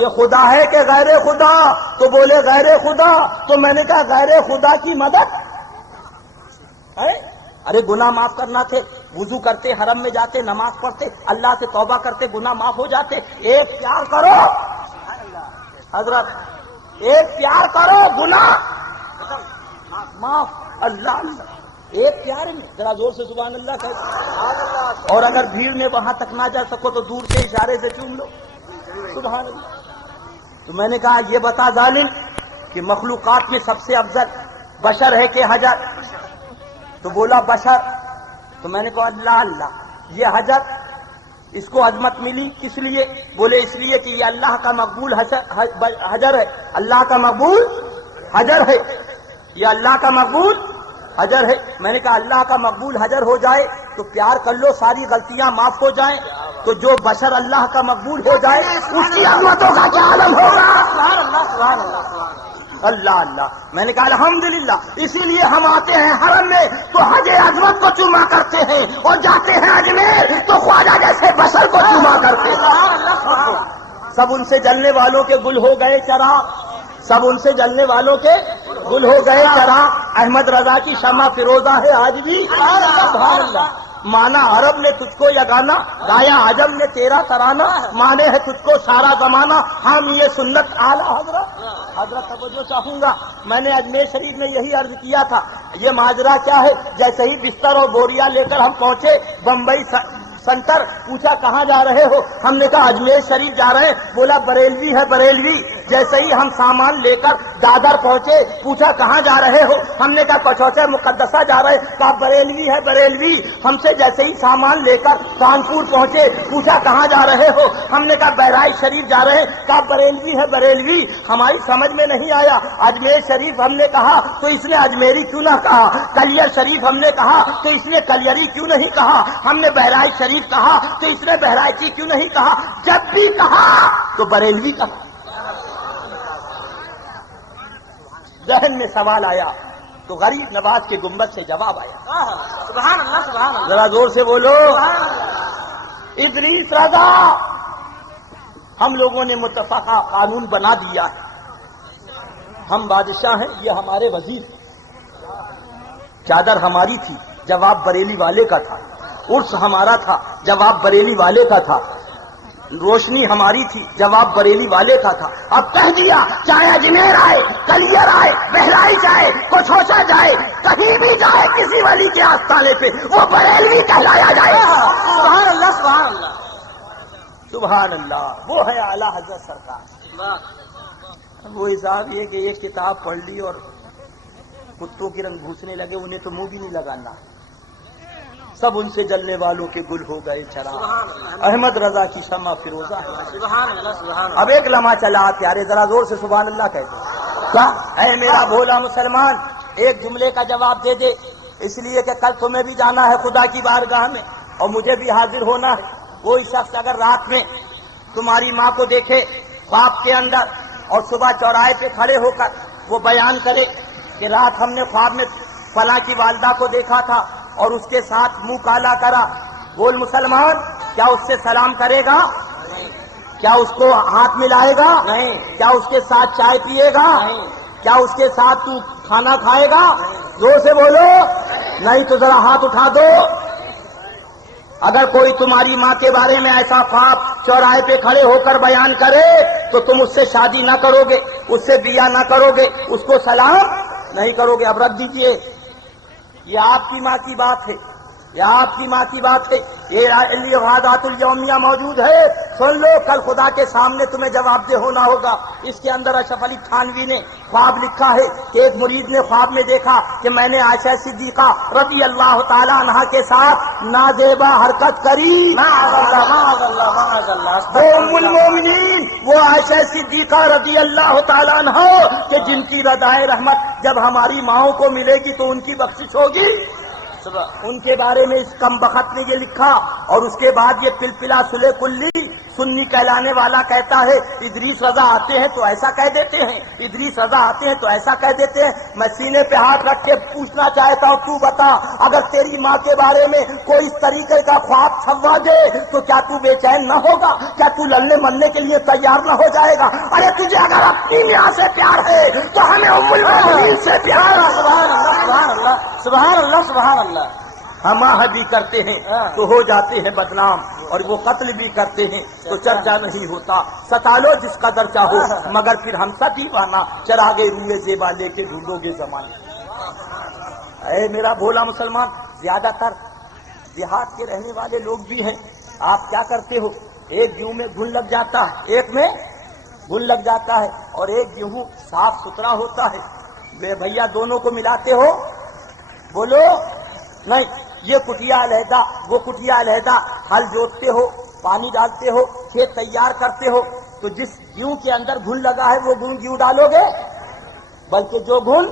یہ خدا ہے کہ غیر خدا؟ تو بولے غیر خدا۔ تو میں نے کہا غیر خدا کی مدد ہے؟ ارے گناہ معاف کرنا تھے، وضو کرتے، حرم میں جاتے، نماز پڑھتے، اللہ سے توبہ کرتے، گناہ معاف ہو جاتے۔ ایک پیار کرو حضرت، ایک پیار کرو گناہ معاف۔ اللہ اللہ، ایک پیار میں ذرا زور سے سبحان اللہ کہتے۔ اور اگر بھیڑ میں وہاں تک نہ جا سکو تو دور سے اشارے سے چوم لو، سبحان اللہ۔ تو میں نے کہا یہ بتا ظالم کہ مخلوقات میں سب سے افضل بشر ہے کہ حجر؟ تو بولا بشر۔ تو میں نے کہا اللہ اللہ، یہ حجر اس کو عظمت ملی کس لیے؟ بولے اس لیے کہ یہ اللہ کا مقبول حجر ہے، اللہ کا مقبول حجر ہے، یہ اللہ کا مقبول حجر ہے۔ میں نے کہا اللہ کا مقبول حجر ہو جائے تو پیار کر لو، ساری غلطیاں معاف ہو جائیں، تو جو بشر اللہ کا مقبول ہو جائے اس کی عظمتوں کا کیا عالم ہوگا؟ سبحان اللہ سبحان اللہ اللہ اللہ۔ میں نے کہا الحمدللہ، اسی لیے ہم آتے ہیں حرم میں تو حج عظمت کو چوما کرتے ہیں، اور جاتے ہیں اجمیر تو خواجہ جیسے بشر کو چوما کرتے ہیں۔ سب ان سے جلنے والوں کے گل ہو گئے چراغ، سب ان سے جلنے والوں کے گل ہو گئے چراغ۔ احمد رضا کی شمع فیروزہ ہے آج بھی، سبحان اللہ۔ مانا عرب نے تجھ کو یگانا، گایا عجم نے تیرا ترانہ، مانے ہے تجھ کو سارا زمانہ، ہم یہ سنت اعلی حضرت توجہ چاہوں گا۔ میں نے اجمیر شریف میں یہی عرض کیا تھا، یہ ماجرا کیا ہے؟ جیسے ہی بستر اور بوریا لے کر ہم پہنچے بمبئی سینٹر، پوچھا کہاں جا رہے ہو؟ ہم نے کہا اجمیر شریف جا رہے ہیں۔ بولا بریلوی ہے بریلوی۔ جیسے ہی ہم سامان لے کر دادر پہنچے، پوچھا کہاں جا رہے ہو؟ ہم نے کہا کوچوچر مقدسہ جا رہے ہیں۔ کہا بریلوی ہے بریلوی۔ ہم سے جیسے ہی سامان لے کر کانپور پہنچے، پوچھا کہاں جا رہے ہو؟ ہم نے کہا بہرائچ شریف جا رہے ہیں۔ کہا بریلوی ہے بریلوی۔ ہماری سمجھ میں نہیں آیا، اجمیر شریف ہم نے کہا تو اس نے اجمیری کیوں نہ کہا؟ کلیر شریف ہم نے کہا تو اس نے کلیری کیوں نہیں کہا؟ ہم نے بہرائچ شریف کہا تو اس نے بہرائچی کیوں نہیں کہا؟ جب بھی کہا تو بریلوی کہا۔ ذہن میں سوال آیا تو غریب نواز کے گنبد سے جواب آیا، سبحان اللہ سبحان اللہ۔ ذرا زور سے بولو ادریس رضا ہم لوگوں نے متفقہ قانون بنا دیا ہے، ہم بادشاہ ہیں، یہ ہمارے وزیر، چادر ہماری تھی، جواب بریلی والے کا تھا، عرس ہمارا تھا، جواب بریلی والے کا تھا، روشنی ہماری تھی، جواب بریلی والے کا تھا۔ اب کہہ دیا چاہے اجمیر آئے، کلیئر آئے، بہرائچ آئے، کچھ ہوشا جائے، کہیں بھی جائے کسی ولی کے آستانے پہ وہ بریلوی کہلایا جائے۔ سبحان اللہ سبحان اللہ سبحان اللہ، وہ ہے اعلیٰ حضرت سرکار۔ وہ حساب یہ کہ ایک کتاب پڑھ لی اور کتوں کی رنگ گھسنے لگے، انہیں تو منہ بھی نہیں لگانا، سب ان سے جلنے والوں کے گل ہو گئے چراغ، احمد رضا کی شمع فیروزہ ہے۔ سبحان اللہ سبحان اللہ۔ اب ایک لمحہ چلا پیارے، ذرا زور سے سبحان اللہ کہتے کیا؟ اے میرا بھولا مسلمان، ایک جملے کا جواب دے دے، اس لیے کہ کل تمہیں بھی جانا ہے خدا کی بارگاہ میں اور مجھے بھی حاضر ہونا ہے۔ کوئی شخص اگر رات میں تمہاری ماں کو دیکھے خواب کے اندر اور صبح چوراہے پہ کھڑے ہو کر وہ بیان کرے کہ رات ہم نے خواب میں فلاں کی والدہ کو دیکھا تھا اور اس کے ساتھ منہ کالا کرا، بول مسلمان کیا اس سے سلام کرے گا؟ کیا اس کو ہاتھ ملائے گا؟ نہیں۔ کیا اس کے ساتھ چائے پیے گا؟ نہیں۔ کیا اس کے ساتھ تو کھانا کھائے گا؟ زور سے بولو، نہیں تو ذرا ہاتھ اٹھا دو۔ اگر کوئی تمہاری ماں کے بارے میں ایسا خواب چوراہے پہ کھڑے ہو کر بیان کرے تو تم اس سے شادی نہ کرو گے، اس سے بیاہ نہ کرو گے، اس کو سلام نہیں کرو گے۔ اب رکھ دیجئے، یہ آپ کی ماں کی بات ہے، یہ آپ کی ماں کی بات ہے، یہ غادات الیومیہ موجود ہے، سن لو، کل خدا کے سامنے تمہیں جواب دہ ہونا ہوگا۔ اس کے اندر اشرف علی تھانوی نے خواب لکھا ہے کہ ایک مرید نے خواب میں دیکھا کہ میں نے عائشہ صدیقہ رضی اللہ تعالی عنہا کے ساتھ نازیبا حرکت کری۔ معاذ اللہ معاذ اللہ معاذ اللہ۔ وہ ام المومنین، وہ عائشہ صدیقہ رضی اللہ تعالی عنہا کہ جن کی ردائے رحمت جب ہماری ماؤں کو ملے گی تو ان کی بخشش ہوگی، ان کے بارے میں اس کم بخت نے یہ لکھا۔ اور اس کے بعد یہ پلپلا سلے کلی سنی کہلانے والا کہتا ہے ادریس رضا آتے ہیں تو ایسا کہہ دیتے ہیں، ادریس رضا آتے ہیں تو ایسا کہہ دیتے ہیں۔ میں سینے پہ ہاتھ رکھ کے پوچھنا چاہتا ہوں، تو بتا اگر تیری ماں کے بارے میں کوئی اس طریقے کا خواب چھوا دے تو کیا تو بے چین نہ ہوگا؟ کیا تو لڑنے مرنے کے لیے تیار نہ ہو جائے گا؟ ارے تجھے اگر اپنی ماں سے پیار ہے تو ہمیں ام المومنین سے پیار ہے۔ سبحان اللہ سبحان اللہ سبحان اللہ سبحان اللہ۔ ہم آہدی کرتے ہیں تو ہو جاتے ہیں بدنام، اور وہ قتل بھی کرتے ہیں تو چرچا نہیں ہوتا۔ ستا لو جس قدر چاہو مگر پھر ہم سا دیوانہ چراغے روئے زیبا لے کے ڈھونڈو گے زمانے۔ اے میرا بھولا مسلمان، زیادہ تر دیہات کے رہنے والے لوگ بھی ہیں، آپ کیا کرتے ہو؟ ایک گیہوں میں گھن لگ جاتا ہے، ایک میں گھن لگ جاتا ہے، اور ایک گیہوں صاف ستھرا ہوتا ہے، بے بھیا دونوں کو ملاتے ہو؟ بولو نہیں، یہ کٹیا علیحدہ وہ کٹیا علیحدہ، ہل جوتتے ہو، پانی ڈالتے ہو، کھیت تیار کرتے ہو، تو جس گیہوں کے اندر گھن لگا ہے وہ گیہوں ڈالو گے؟ بلکہ جو گھن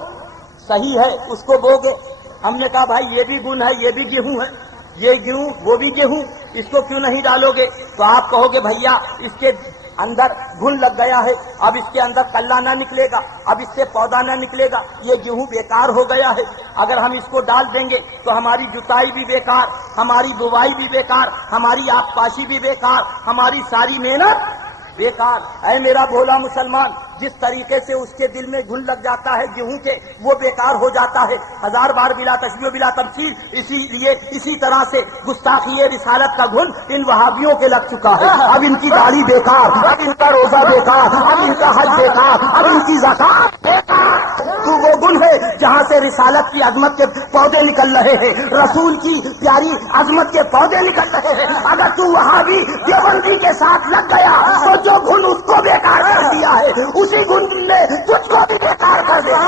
صحیح ہے اس کو بو گے۔ ہم نے کہا بھائی یہ بھی گھن ہے، یہ بھی گیہوں ہے، یہ گیہوں وہ بھی گیہوں، اس کو کیوں نہیں ڈالو گے؟ تو آپ کہو گے بھیا اس کے اندر گھن لگ گیا ہے، اب اس کے اندر کلہ نہ نکلے گا، اب اس سے پودا نہ نکلے گا، یہ گیہوں بیکار ہو گیا ہے۔ اگر ہم اس کو ڈال دیں گے تو ہماری جتائی بھی بیکار، ہماری بوائی بھی بیکار، ہماری آب پاشی بھی بیکار، ہماری ساری محنت بیکار۔ اے میرا بھولا مسلمان، جس طریقے سے اس کے دل میں گھن لگ جاتا ہے گیہوں کے، وہ بیکار ہو جاتا ہے۔ ہزار بار بلا تشبیہ بلا تمثیل، اسی لیے اسی طرح سے گستاخی رسالت کا گھن ان وہابیوں کے لگ چکا ہے۔ اب ان کی داڑھی بیکار، اب ان کا روزہ بیکار، اب ان کا حج بیکار، اب ان کی زکات بیکار۔ تو وہ گن ہے جہاں سے رسالت کی عظمت کے پودے نکل رہے ہیں، رسول کی پیاری عظمت کے پودے نکل رہے ہیں۔ اگر تو وہاں بھی دیوبندی کے ساتھ لگ گیا تو جو گن اس کو بیکار کر دیا ہے اسی گن نے تجھ کو بھی بیکار کر دیا۔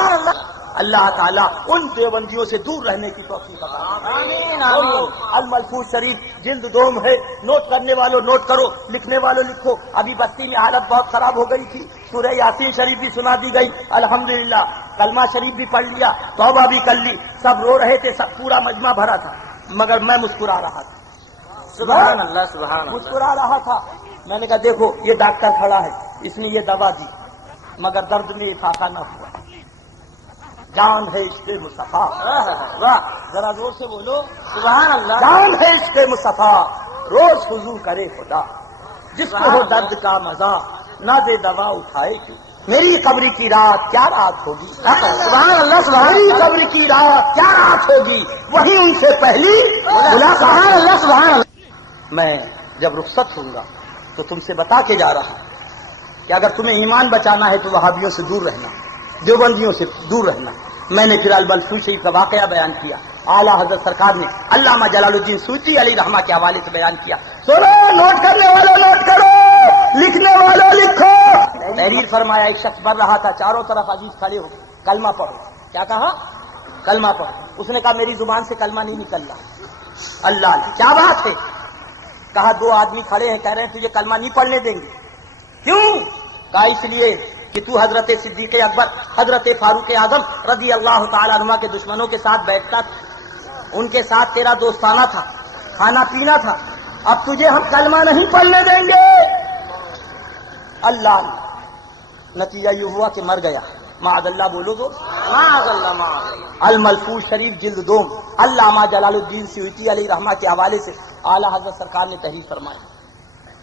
اللہ تعالیٰ ان دیوبندیوں سے دور رہنے کی توفیق عطا فرمائے۔ آمین آمین۔ الملفوظ شریف جلد 2 ہے، نوٹ کرنے والوں نوٹ کرو، لکھنے والوں لکھو۔ ابھی بستی میں حالت بہت خراب ہو گئی تھی، سورہ یاسین شریف بھی سنا دی گئی، الحمدللہ کلمہ شریف بھی پڑھ لیا، توبہ بھی کر لی، سب رو رہے تھے، سب پورا مجمع بھرا تھا، مگر میں مسکرا رہا تھا، سبحان اللہ سبحان اللہ۔ مسکرا رہا تھا۔ میں نے کہا دیکھو یہ ڈاکٹر کھڑا ہے، اس نے یہ دوا دی مگر درد میں افاقہ نہ ہوا۔ جان ہے عشق مصطفیٰ، واہ ذرا زور سے بولو سبحان اللہ۔ جان ہے عشق مصطفیٰ، روز خضوع کرے خدا، جس کو ہو درد کا مزہ نہ دے دوا اٹھائے کیوں. میری قبر کی رات کیا رات ہوگی, سبحان اللہ میری قبر کی رات کیا رات ہوگی, وہی ان سے پہلی سبحان اللہ سبحان اللہ. میں جب رخصت ہوں گا تو تم سے بتا کے جا رہا ہوں کہ اگر تمہیں ایمان بچانا ہے تو وہابیوں سے دور رہنا, دیوبندیوں سے دور رہنا. میں نے پھر البلفو شریف کا واقعہ بیان کیا, اعلیٰ حضرت سرکار نے علامہ جلال الدین سیوطی علیہ رحمہ کے حوالے سے بیان کیا. سنو, نوٹ کرنے والوں نوٹ کرو, لکھنے والوں لکھو. تحریر فرمایا, ایک شخص بڑھ رہا تھا, چاروں طرف عزیز کھڑے ہو, کلمہ پڑھو. کیا کہا؟ کلمہ پڑھو. اس نے کہا میری زبان سے کلمہ نہیں نکل رہا. اللہ اللہ, کیا بات ہے؟ کہا دو آدمی کھڑے ہیں, کہہ رہے ہیں تجھے کلمہ نہیں پڑھنے دیں گے. کیوں؟ کہا اس لیے کہ تو حضرت صدیق اکبر, حضرت فاروق اعظم رضی اللہ تعالی عنہ کے دشمنوں کے ساتھ بیٹھتا تھا, ان کے ساتھ تیرا دوستانہ تھا, کھانا پینا تھا, اب تجھے ہم کلمہ نہیں پڑھنے دیں گے. اللہ, نتیجہ یہ ہوا کہ مر گیا. معاذ اللہ بولو تو, معاذ اللہ معاذ اللہ. الملفوظ شریف جلد 2, علامہ جلال الدین سیوطی علیہ رحمہ کے حوالے سے اعلیٰ حضرت سرکار نے تحریر فرمائی.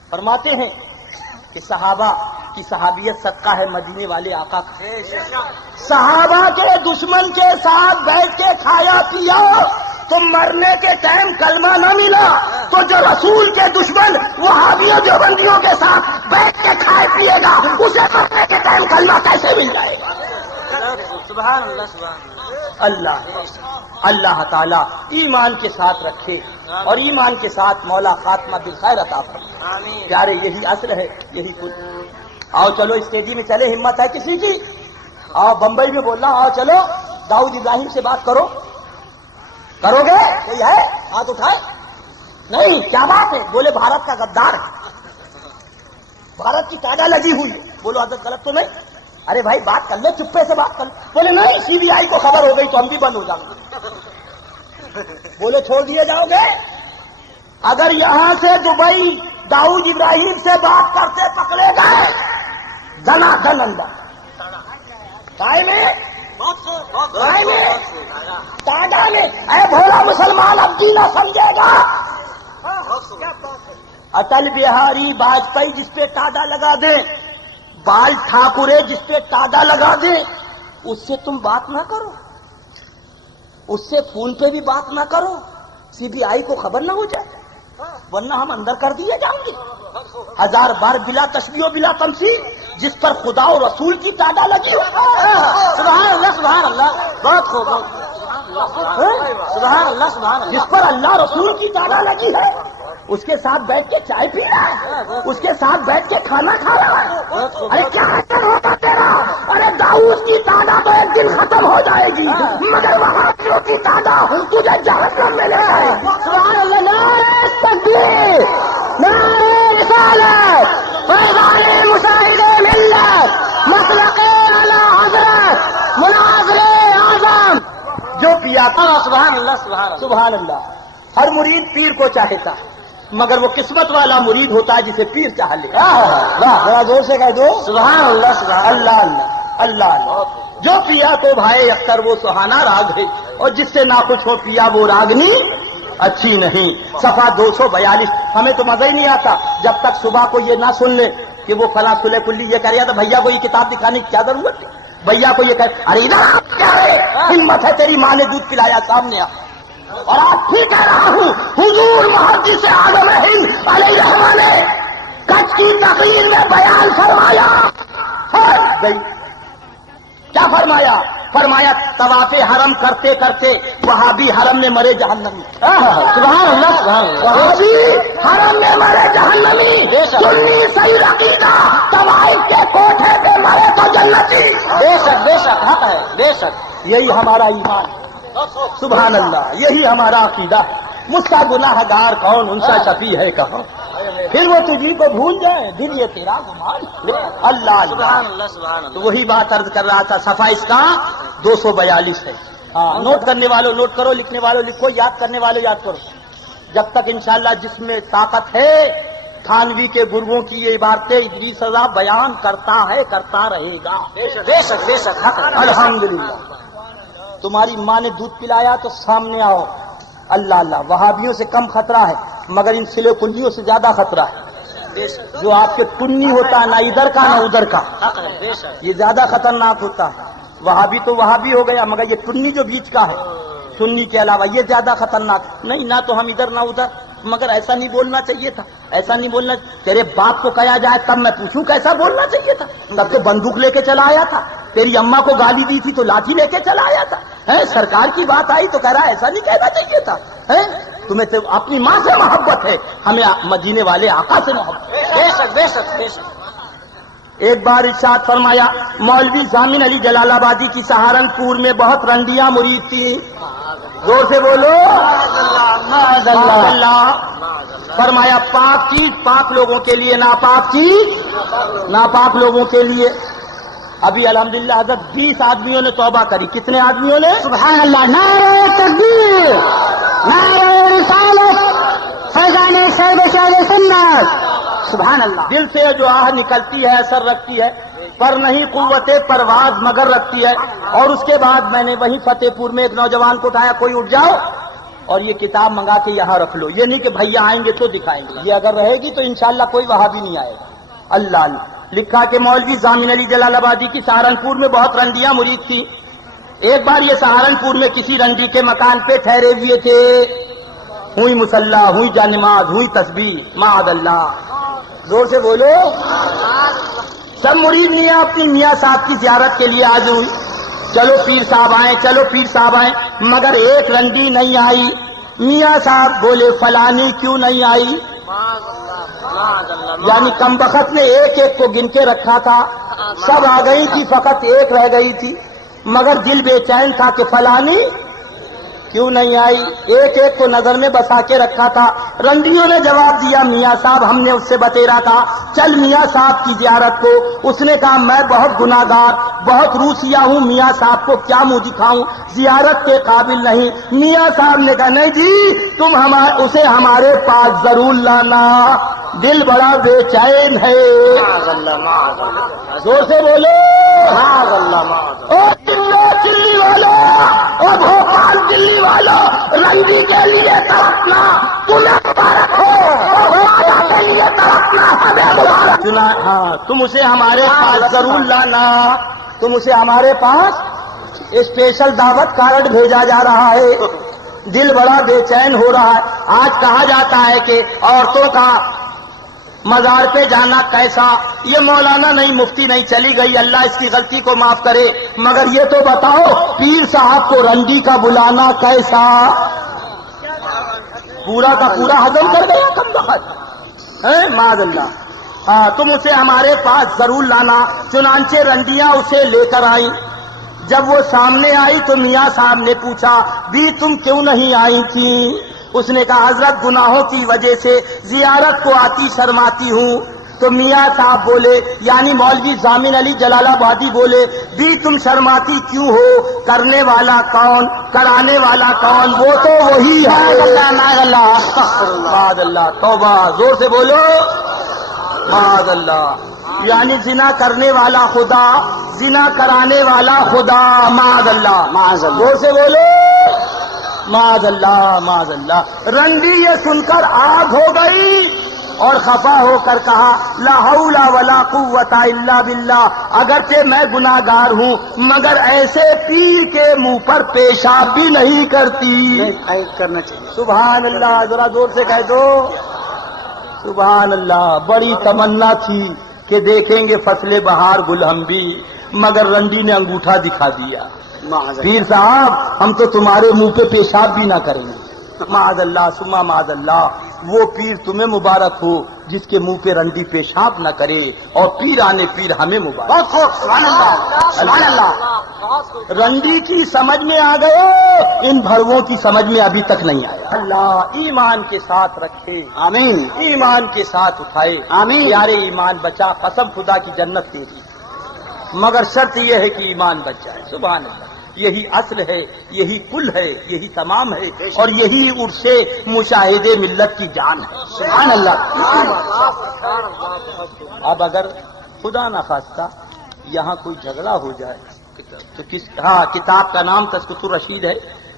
فرماتے ہیں کہ صحابہ کی صحابیت صدقہ ہے مدینے والے آقا کا. صحابہ کے دشمن کے ساتھ بیٹھ کے کھایا پیا تو مرنے کے ٹائم کلمہ نہ ملا, تو جو رسول کے دشمن وہابیوں دیوبندیوں کے ساتھ بیٹھ کے کھائے پیے گا اسے مرنے کے ٹائم کلمہ کیسے مل جائے گا؟ سبحان اللہ سبحان اللہ اللہ تعالیٰ ایمان کے ساتھ رکھے اور ایمان کے ساتھ مولا خاتمہ بالخیر عطا فرمائے. پیارے یہی اصل ہے, یہی کچھ. آؤ چلو اسٹیجی میں چلے, ہمت ہے کسی کی؟ آؤ بمبئی میں بول رہا ہوں, آؤ چلو داؤد ابراہیم سے بات کرو. کرو گے؟ کوئی ہے ہاتھ اٹھائے؟ نہیں. کیا بات ہے؟ بولے بھارت کا غدار ہے, بھارت کی تاجا لگی ہوئی ہے. بولو حضرت غلط تو نہیں؟ ارے بھائی بات کر لے, چپے سے بات کر لے. بولے نہیں, سی بی آئی کو خبر ہو گئی تو ہم بھی بند ہو جائیں گے. بولے چھوڑ دیے جاؤ گے؟ اگر یہاں سے دبئی داؤد ابراہیم سے بات کرتے پکڑے گئے دنا دن اندر تاجا میں, اے بھولا مسلمان اب بھی نہ سمجھے گا. اٹل بہاری واجپئی جس پہ تاجا لگا دیں, بال ٹھاکرے جس پہ تاجا لگا دیں, اس سے تم بات نہ کرو, اس سے فون پہ بھی بات نہ کرو, سی بی آئی کو خبر نہ ہو جائے, ورنہ ہم اندر کر دیے جائیں گے. 1000 بار بلا تشبیہ و بلا تمثیل جس پر خدا و رسول کی تاجا لگی ہو. سبحان اللہ سبحان اللہ. بہت خوب. سبحان اللہ سبحان اللہ. جس پر اللہ رسول کی تاجا لگی ہے اس کے ساتھ بیٹھ کے چائے پی رہا ہے, اس کے ساتھ بیٹھ کے کھانا کھا رہا ہے. ارے کیا اثر ہوگا تیرا؟ ارے داؤد کی تاجا تو ایک دن ختم ہو جائے گی, مگر وہابیوں کی تاجا تجھے جہنم میں لے جائے گی. سبحان اللہ. نعرہ تکبیر, نعرہ رسالت, پیغام مشاہد ملت, مسلک اعلیٰ حضرت, مناظر اعظم جو پیا تھا. سبحان اللہ سبحان اللہ. سبحان اللہ. ہر مرید پیر کو چاہتا ہے, مگر وہ قسمت والا مرید ہوتا ہے جسے پیر چاہ لے. ذرا زور سے کہہ دو سبحان اللہ سبحان اللہ اللہ اللہ اللہ. جو پیا تو بھائی اختر وہ سہانا راگ ہے, اور جس سے ناخوش ہو پیا وہ راگنی اچھی نہیں. صفحہ 242. ہمیں تو مزہ ہی نہیں آتا جب تک صبح کو یہ نہ سن لے کہ وہ فلاں سلے کلی یہ کہہ رہا تھا, بھیا کو یہ کتاب دکھانے کی کیا ضرورت ہے؟ بھیا کو یہ کہہ, ارے کیا ہے, ہمت ہے تیری ماں نے دودھ پلایا سامنے آ. اور آج پھر کہہ رہا ہوں, حضور محدث اعظم ہند علیہ الرحمہ نے کچھ کی تقریر میں بیان فرمایا. کیا فرمایا؟ فرمایا طواف حرم کرتے کرتے وہابی حرم میں مرے جہنمی. سبحان اللہ سبحان اللہ. وہابی حرم میں مرے جہنمی, سنی صحیح عقیدہ طوائف کے کوٹھے پہ مرے تو جنتی. بے شک بے شک حق ہے, بے شک. یہی ہمارا ایمان ہے. سبحان اللہ. یہی ہمارا عقیدہ. مجھ کا گناہ گار کون, ان کا شفیع ہے کہاں. پھر وہ تجھی کو بھول جائے, دل یہ تیرا گمان. اللہ سبحان اللہ سبحان اللہ. تو وہی بات عرض کر رہا تھا. صفحہ اس کا 242 ہے. ہاں, نوٹ کرنے والوں نوٹ کرو, لکھنے والوں لکھو, یاد کرنے والے یاد کرو. جب تک انشاءاللہ جس میں طاقت ہے تھانوی کے گرووں کی یہ عبارتیں ادریس رضا بیان کرتا ہے, کرتا رہے گا. بے شک بے شک حق. الحمدللہ. تمہاری ماں نے دودھ پلایا تو سامنے آؤ. اللہ اللہ. وہابیوں سے کم خطرہ ہے مگر ان سلے کلیوں سے زیادہ خطرہ ہے. جو آپ کے پنی ہوتا ہے، نہ ادھر کا نہ ادھر کا، یہ زیادہ خطرناک ہوتا ہے. وہابی تو وہابی ہو گیا، مگر یہ سنی جو بیچ کا ہے، سنی کے علاوہ یہ زیادہ خطرناک نہیں. نہ تو ہم ادھر نہ ادھر، مگر ایسا نہیں بولنا چاہیے تھا، ایسا نہیں بولنا. تیرے باپ کو کہا جائے تب میں پوچھوں کیسا بولنا چاہیے تھا؟ تب تو بندوق لے کے چلا آیا تھا. تیری اماں کو گالی دی تھی تو لاٹھی لے کے چلا آیا تھا. سرکار کی بات آئی تو کہہ رہا ایسا نہیں کہنا چاہیے تھا. تمہیں تو اپنی ماں سے محبت ہے، ہمیں مدینے والے آقا سے محبت ہے. بے شک بے شک بے شک. ایک بار ارشاد فرمایا، مولوی ضامن علی جلال آبادی کی سہارنپور میں بہت رنڈیاں مرید تھی. زور سے بولو معاذ اللہ. اللہ. فرمایا پاک چیز پاک لوگوں کے لیے، ناپاک چیز ناپاک لوگوں کے لیے. ابھی الحمدللہ حضرت 20 آدمیوں نے توبہ کری. کتنے آدمیوں نے؟ سبحان اللہ. نعرہ تکبیر، نعرہ رسالت، فیضان شہد شہد سنت. سبحان اللہ. دل سے جو آہ نکلتی ہے اثر رکھتی ہے، پر نہیں قوت پرواز مگر رکھتی ہے. اور اس کے بعد میں نے وہیں فتح پور میں ایک نوجوان کو اٹھایا، کوئی اٹھ جاؤ اور یہ کتاب منگا کے یہاں رکھ لو. یہ نہیں کہ بھیا آئیں گے تو دکھائیں گے، یہ اگر رہے گی تو انشاءاللہ کوئی وہاں بھی نہیں آئے گا. اللہ اللہ. لکھا کہ مولوی ضامن علی جلال آبادی کی سہارنپور میں بہت رنڈیاں مرید تھی. ایک بار یہ سہارنپور میں کسی رنڈی کے مکان پہ ٹھہرے ہوئے تھے. ہوئی مصلی، ہوئی جانماز، ہوئی تسبیح. معاذ اللہ. زور سے بولو. سب مرید میاں اپنی میاں صاحب کی زیارت کے لیے آج ہوئی. چلو پیر صاحب آئیں، چلو پیر صاحب آئیں، مگر ایک رنڈی نہیں آئی. میاں صاحب بولے فلانی کیوں نہیں آئی؟ یعنی کم بخت میں ایک ایک کو گن کے رکھا تھا، سب آ گئی تھی، فقط ایک رہ گئی تھی. مگر دل بے چین تھا کہ فلانی کیوں نہیں آئی. ایک ایک کو نظر میں بسا کے رکھا تھا. رنڈیوں نے جواب دیا، میاں صاحب ہم نے اس سے بتیرا تھا چل میاں صاحب کی زیارت کو. اس نے کہا میں بہت گناہگار، بہت روسیا ہوں، میاں صاحب کو کیا منہ دکھاؤں، زیارت کے قابل نہیں. میاں صاحب نے کہا نہیں جی تم اسے ہمارے پاس ضرور لانا، دل بڑا بے چین ہے. زور سے بولو. دلی والو، اور بھوپال دلی والو، رنگی کے لیے تڑپنا تمہیں مبارک ہو، کے لیے تڑپنا ہمیں مبارک. ہاں تم اسے ہمارے پاس ضرور لانا. تم اسے ہمارے پاس اسپیشل دعوت کارڈ بھیجا جا رہا ہے. دل بڑا بے چین ہو رہا ہے. آج کہا جاتا ہے کہ عورتوں کا مزار پہ جانا کیسا، یہ مولانا نہیں مفتی نہیں چلی گئی، اللہ اس کی غلطی کو معاف کرے. مگر یہ تو بتاؤ پیر صاحب کو رنڈی کا بلانا کیسا؟ پورا کا پورا ہضم کر گیا کم بخت. معاذ اللہ. ہاں تم اسے ہمارے پاس ضرور لانا. چنانچہ رنڈیاں اسے لے کر آئیں. جب وہ سامنے آئی تو میاں صاحب نے پوچھا بھی تم کیوں نہیں آئی تھی؟ اس نے کہا حضرت گناہوں کی وجہ سے زیارت کو آتی شرماتی ہوں. تو میاں صاحب بولے یعنی مولوی ضامن علی جلال آبادی بولے بھی تم شرماتی کیوں ہو؟ کرنے والا کون، کرانے والا کون؟ وہ تو وہی ہے. معاذ اللہ. توبہ. زور سے بولو. معاذ اللہ. یعنی زنا کرنے والا خدا، زنا کرانے والا خدا. معاذ اللہ. معاذ اللہ. زور سے بولو. معاذ اللہ. معاذ اللہ. رنڈی یہ سن کر آگ ہو گئی اور خفا ہو کر کہا لا حول ولا قوت الا باللہ. اگرچہ میں گناہگار ہوں مگر ایسے پیر کے منہ پر پیشاب بھی نہیں کرتی. کرنا چاہیے. سبحان اللہ. ذرا زور سے کہہ دو سبحان اللہ. بڑی تمنا تھی کہ دیکھیں گے فصل بہار گل ہم بھی، مگر رنڈی نے انگوٹھا دکھا دیا. پیر صاحب ہم تو تمہارے منہ پہ پیشاب بھی نہ کریں گے. معاذ اللہ ثم معاذ اللہ. وہ پیر تمہیں مبارک ہو جس کے منہ پہ رنڈی پیشاب نہ کرے، اور پیر آنے پیر ہمیں مبارک. بہت خوب. سبحان اللہ. سبحان اللہ. رنڈی کی سمجھ میں آ گئے، ان بھرووں کی سمجھ میں ابھی تک نہیں آیا. اللہ ایمان کے ساتھ رکھے. آمین. ایمان کے ساتھ اٹھائے. آمین. یارے ایمان بچا، قسم خدا کی جنت تیری، مگر شرط یہ ہے کہ ایمان بچ جائے. سبحان اللہ. یہی اصل ہے، یہی کل ہے، یہی تمام ہے، اور یہی عرص مشاہدے ملت کی جان ہے. سبحان اللہ. اب اگر خدا نخواستہ یہاں کوئی جھگڑا ہو جائے تو کتاب کا نام تذکرۃ الرشید ہے،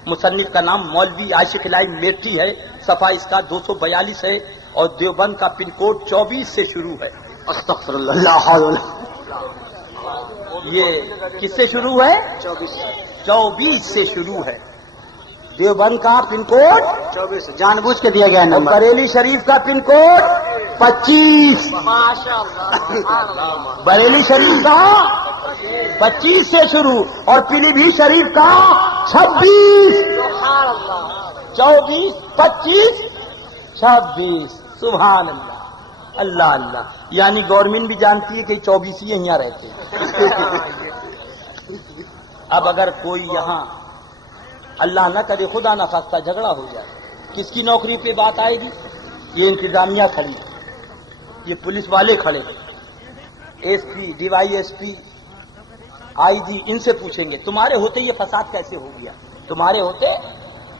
مصنف کا نام مولوی عاشق الہی میرٹی ہے، صفحہ اس کا 242 ہے، اور دیوبند کا پن کوڈ 24 سے شروع ہے. استغفر اللہ لا حول ولا یہ کس سے شروع ہے؟ 24 سے شروع ہے. دیوبند کا پن کوڈ 24 جان بوجھ کے دیا گیا اور نمبر. بریلی شریف کا پن کوڈ 25. بریلی شریف کا 25 سے شروع اور پیلی بھیت شریف کا 26. 24 25 26. سبحان اللہ. اللہ اللہ. یعنی گورنمنٹ بھی جانتی ہے کہ 24 ہی یہاں رہتے ہیں. اب اگر کوئی یہاں اللہ نہ کرے خدا نہ خواستہ جھگڑا ہو جائے، کس کی نوکری پہ بات آئے گی؟ یہ انتظامیہ کھڑی، یہ پولیس والے کھڑے، S P D Y S P I G, ان سے پوچھیں گے تمہارے ہوتے یہ فساد کیسے ہو گیا؟ تمہارے ہوتے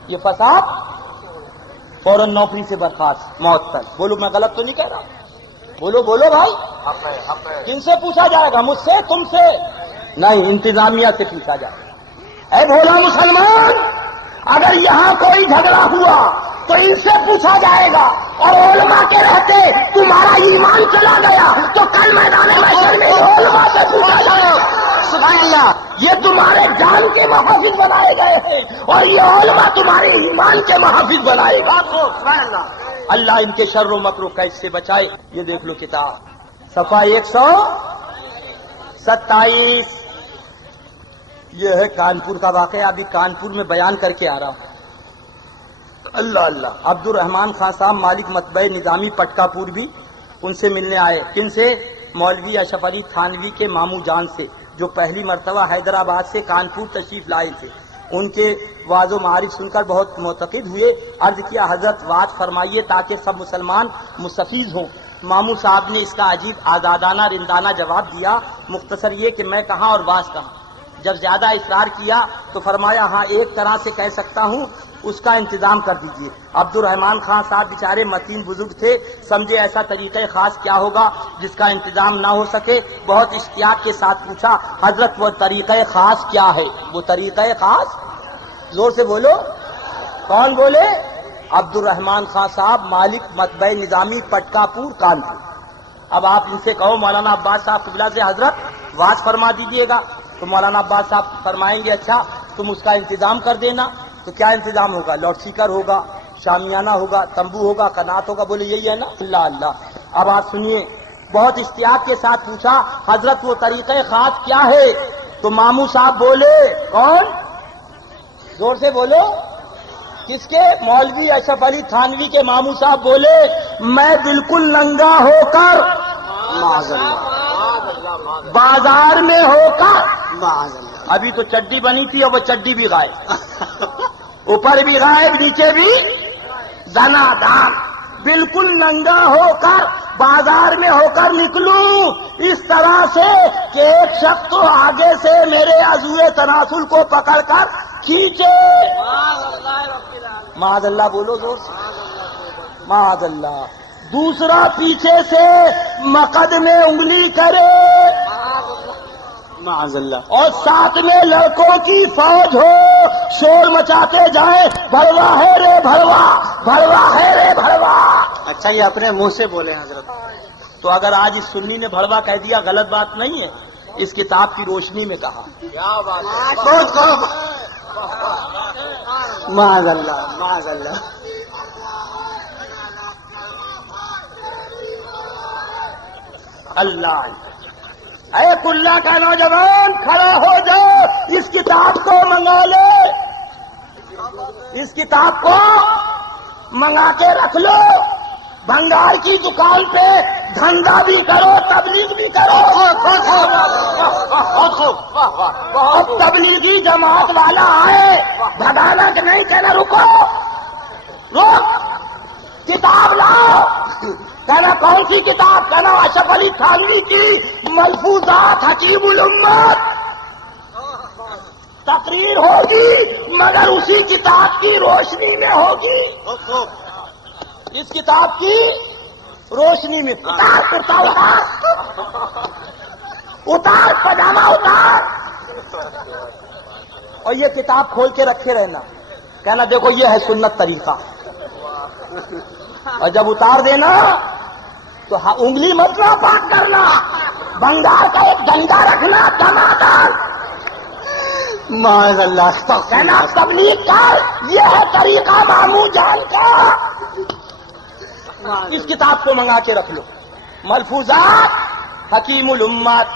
یہ فساد؟ فوراً نوکری سے برخاست، موت تک. بولو میں غلط تو نہیں کہہ رہا؟ بولو بولو بھائی. کن سے پوچھا جائے گا؟ مجھ سے؟ تم سے نہیں، انتظامیہ سے پوچھا جائے گا. اے بھولا مسلمان، اگر یہاں کوئی جھگڑا ہوا تو ان سے پوچھا جائے گا، اور علماء کے رہتے تمہارا ایمان چلا گیا تو کل میدان محشر میں علماء سے پوچھا جائے گا. سبحان اللہ. یہ تمہارے جان کے محافظ بنائے گئے ہیں اور یہ علماء تمہارے ایمان کے محافظ بنائے گا. سبحان اللہ. اللہ ان کے شر و مکر و قید سے بچائے. یہ دیکھ لو کتاب صفحہ 127. یہ ہے کانپور کا واقعہ، ابھی کانپور میں بیان کر کے آ رہا ہوں. اللہ اللہ. عبد الرحمان خان صاحب مالک مطبع نظامی پٹکا پور بھی ان سے ملنے آئے. کن سے؟ مولوی اشرف علی تھانوی کے ماموں جان سے، جو پہلی مرتبہ حیدرآباد سے کانپور تشریف لائے تھے. ان کے واعظ و معارف سن کر بہت معتقد ہوئے. عرض کیا حضرت واعظ فرمائیے تاکہ سب مسلمان مستفیض ہوں. ماموں صاحب نے اس کا عجیب آزادانہ رندانہ جواب دیا، مختصر یہ کہ میں کہاں اور واعظ کہاں. جب زیادہ اصرار کیا تو فرمایا ہاں ایک طرح سے کہہ سکتا ہوں، اس کا انتظام کر دیجیے. عبد الرحمان خان صاحب بیچارے متین بزرگ تھے، سمجھے ایسا طریقہ خاص کیا ہوگا جس کا انتظام نہ ہو سکے. بہت اشتیاق کے ساتھ پوچھا حضرت وہ طریقہ خاص کیا ہے؟ وہ طریقہ خاص زور سے بولو. کون بولے؟ عبد الرحمان خان صاحب مالک مطبع نظامی پٹکا پور کانپور. اب آپ ان سے کہو مولانا عباس صاحب قبلہ سے حضرت واعظ فرما دیجیے گا، تو مولانا عباس صاحب فرمائیں گے اچھا تم اس کا انتظام کر دینا. تو کیا انتظام ہوگا؟ لاؤڈ اسپیکر ہوگا، شامیانہ ہوگا، تمبو ہوگا، قنات ہوگا. بولے یہی ہے نا؟ اللہ اللہ. اب آپ سنیے، بہت اشتیاق کے ساتھ پوچھا حضرت وہ طریقہ خاص کیا ہے؟ تو ماموں صاحب بولے. کون؟ زور سے بولو. کس کے؟ مولوی اشرف علی تھانوی کے ماموں صاحب بولے میں بالکل ننگا ہو کر بازار میں ہو کر. ابھی تو چڈی بنی تھی اور وہ چڈی بھی غائب، اوپر بھی غائب نیچے بھی زنا دان. بالکل ننگا ہو کر بازار میں ہو کر نکلوں اس طرح سے کہ ایک شخص تو آگے سے میرے عضو تناسل کو پکڑ کر کھینچے. معاذ اللہ. بولو زور سے معاذ اللہ. دوسرا پیچھے سے مقد میں انگلی کرے معاذ اللہ. اور ساتھ میں لڑکوں کی فوج ہو، شور مچاتے جائیں بھڑوا ہے رے بھڑوا، بھڑوا ہے رے بھڑوا. اچھا یہ اپنے منہ سے بولے حضرت. تو اگر آج اس سنی نے بھڑوا کہہ دیا غلط بات نہیں ہے، اس کتاب کی روشنی میں کہا. معاذ اللہ معاذ اللہ. اللہ. اے کلا کا نوجوان کھڑا ہو جاؤ، اس کتاب کو منگا لے، اس کتاب کو منگا کے رکھ لو. بنگال کی دکان پہ دھندا بھی کرو، تبلیغ بھی کرو. بہت تبلیغی جماعت والا آئے بھگانا کہ نہیں کہنا رکو روک، کتاب لاؤ. کہنا کون سی کتاب؟ کہنا اشرف علی تھانوی کی ملفوظات حکیم الامت. تقریر ہوگی مگر اسی کتاب کی روشنی میں ہوگی، اس کتاب کی روشنی میں. اتار کرتا اتار، اتار پجامہ اتار، اور یہ کتاب کھول کے رکھے رہنا. کہنا دیکھو یہ ہے سنت طریقہ. اور جب اتار دینا تو انگلی مت نہ پاک کرنا، بنگال کا ایک ڈنڈا رکھنا ٹماٹر معاذ اللہ کہنا تبلیغ کر، یہ ہے طریقہ مامو جان کا۔ اس کتاب کو منگا کے رکھ لو، ملفوظات حکیم الامت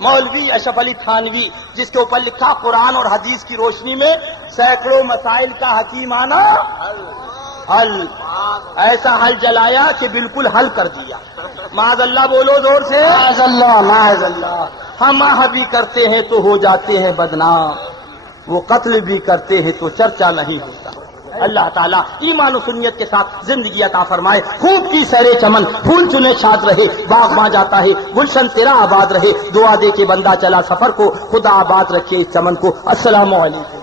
مولوی اشرف علی تھانوی، جس کے اوپر لکھا قرآن اور حدیث کی روشنی میں سینکڑوں مسائل کا حکیمانہ حل، ایسا حل جلایا کہ بالکل حل کر دیا۔ معاذ اللہ بولو زور سے، معاذ اللہ معاذ اللہ۔ ہم آہ بھی کرتے ہیں تو ہو جاتے ہیں بدنام، وہ قتل بھی کرتے ہیں تو چرچا نہیں ہوتا۔ اللہ تعالیٰ ایمان و سنیت کے ساتھ زندگی عطا فرمائے، خوب کی سیر چمن، پھول چنے چھات رہے، باغ ماں جاتا ہے، گلشن تیرا آباد رہے، دعا دے کے بندہ چلا سفر کو، خدا آباد رکھے اس چمن کو۔ السلام علیکم۔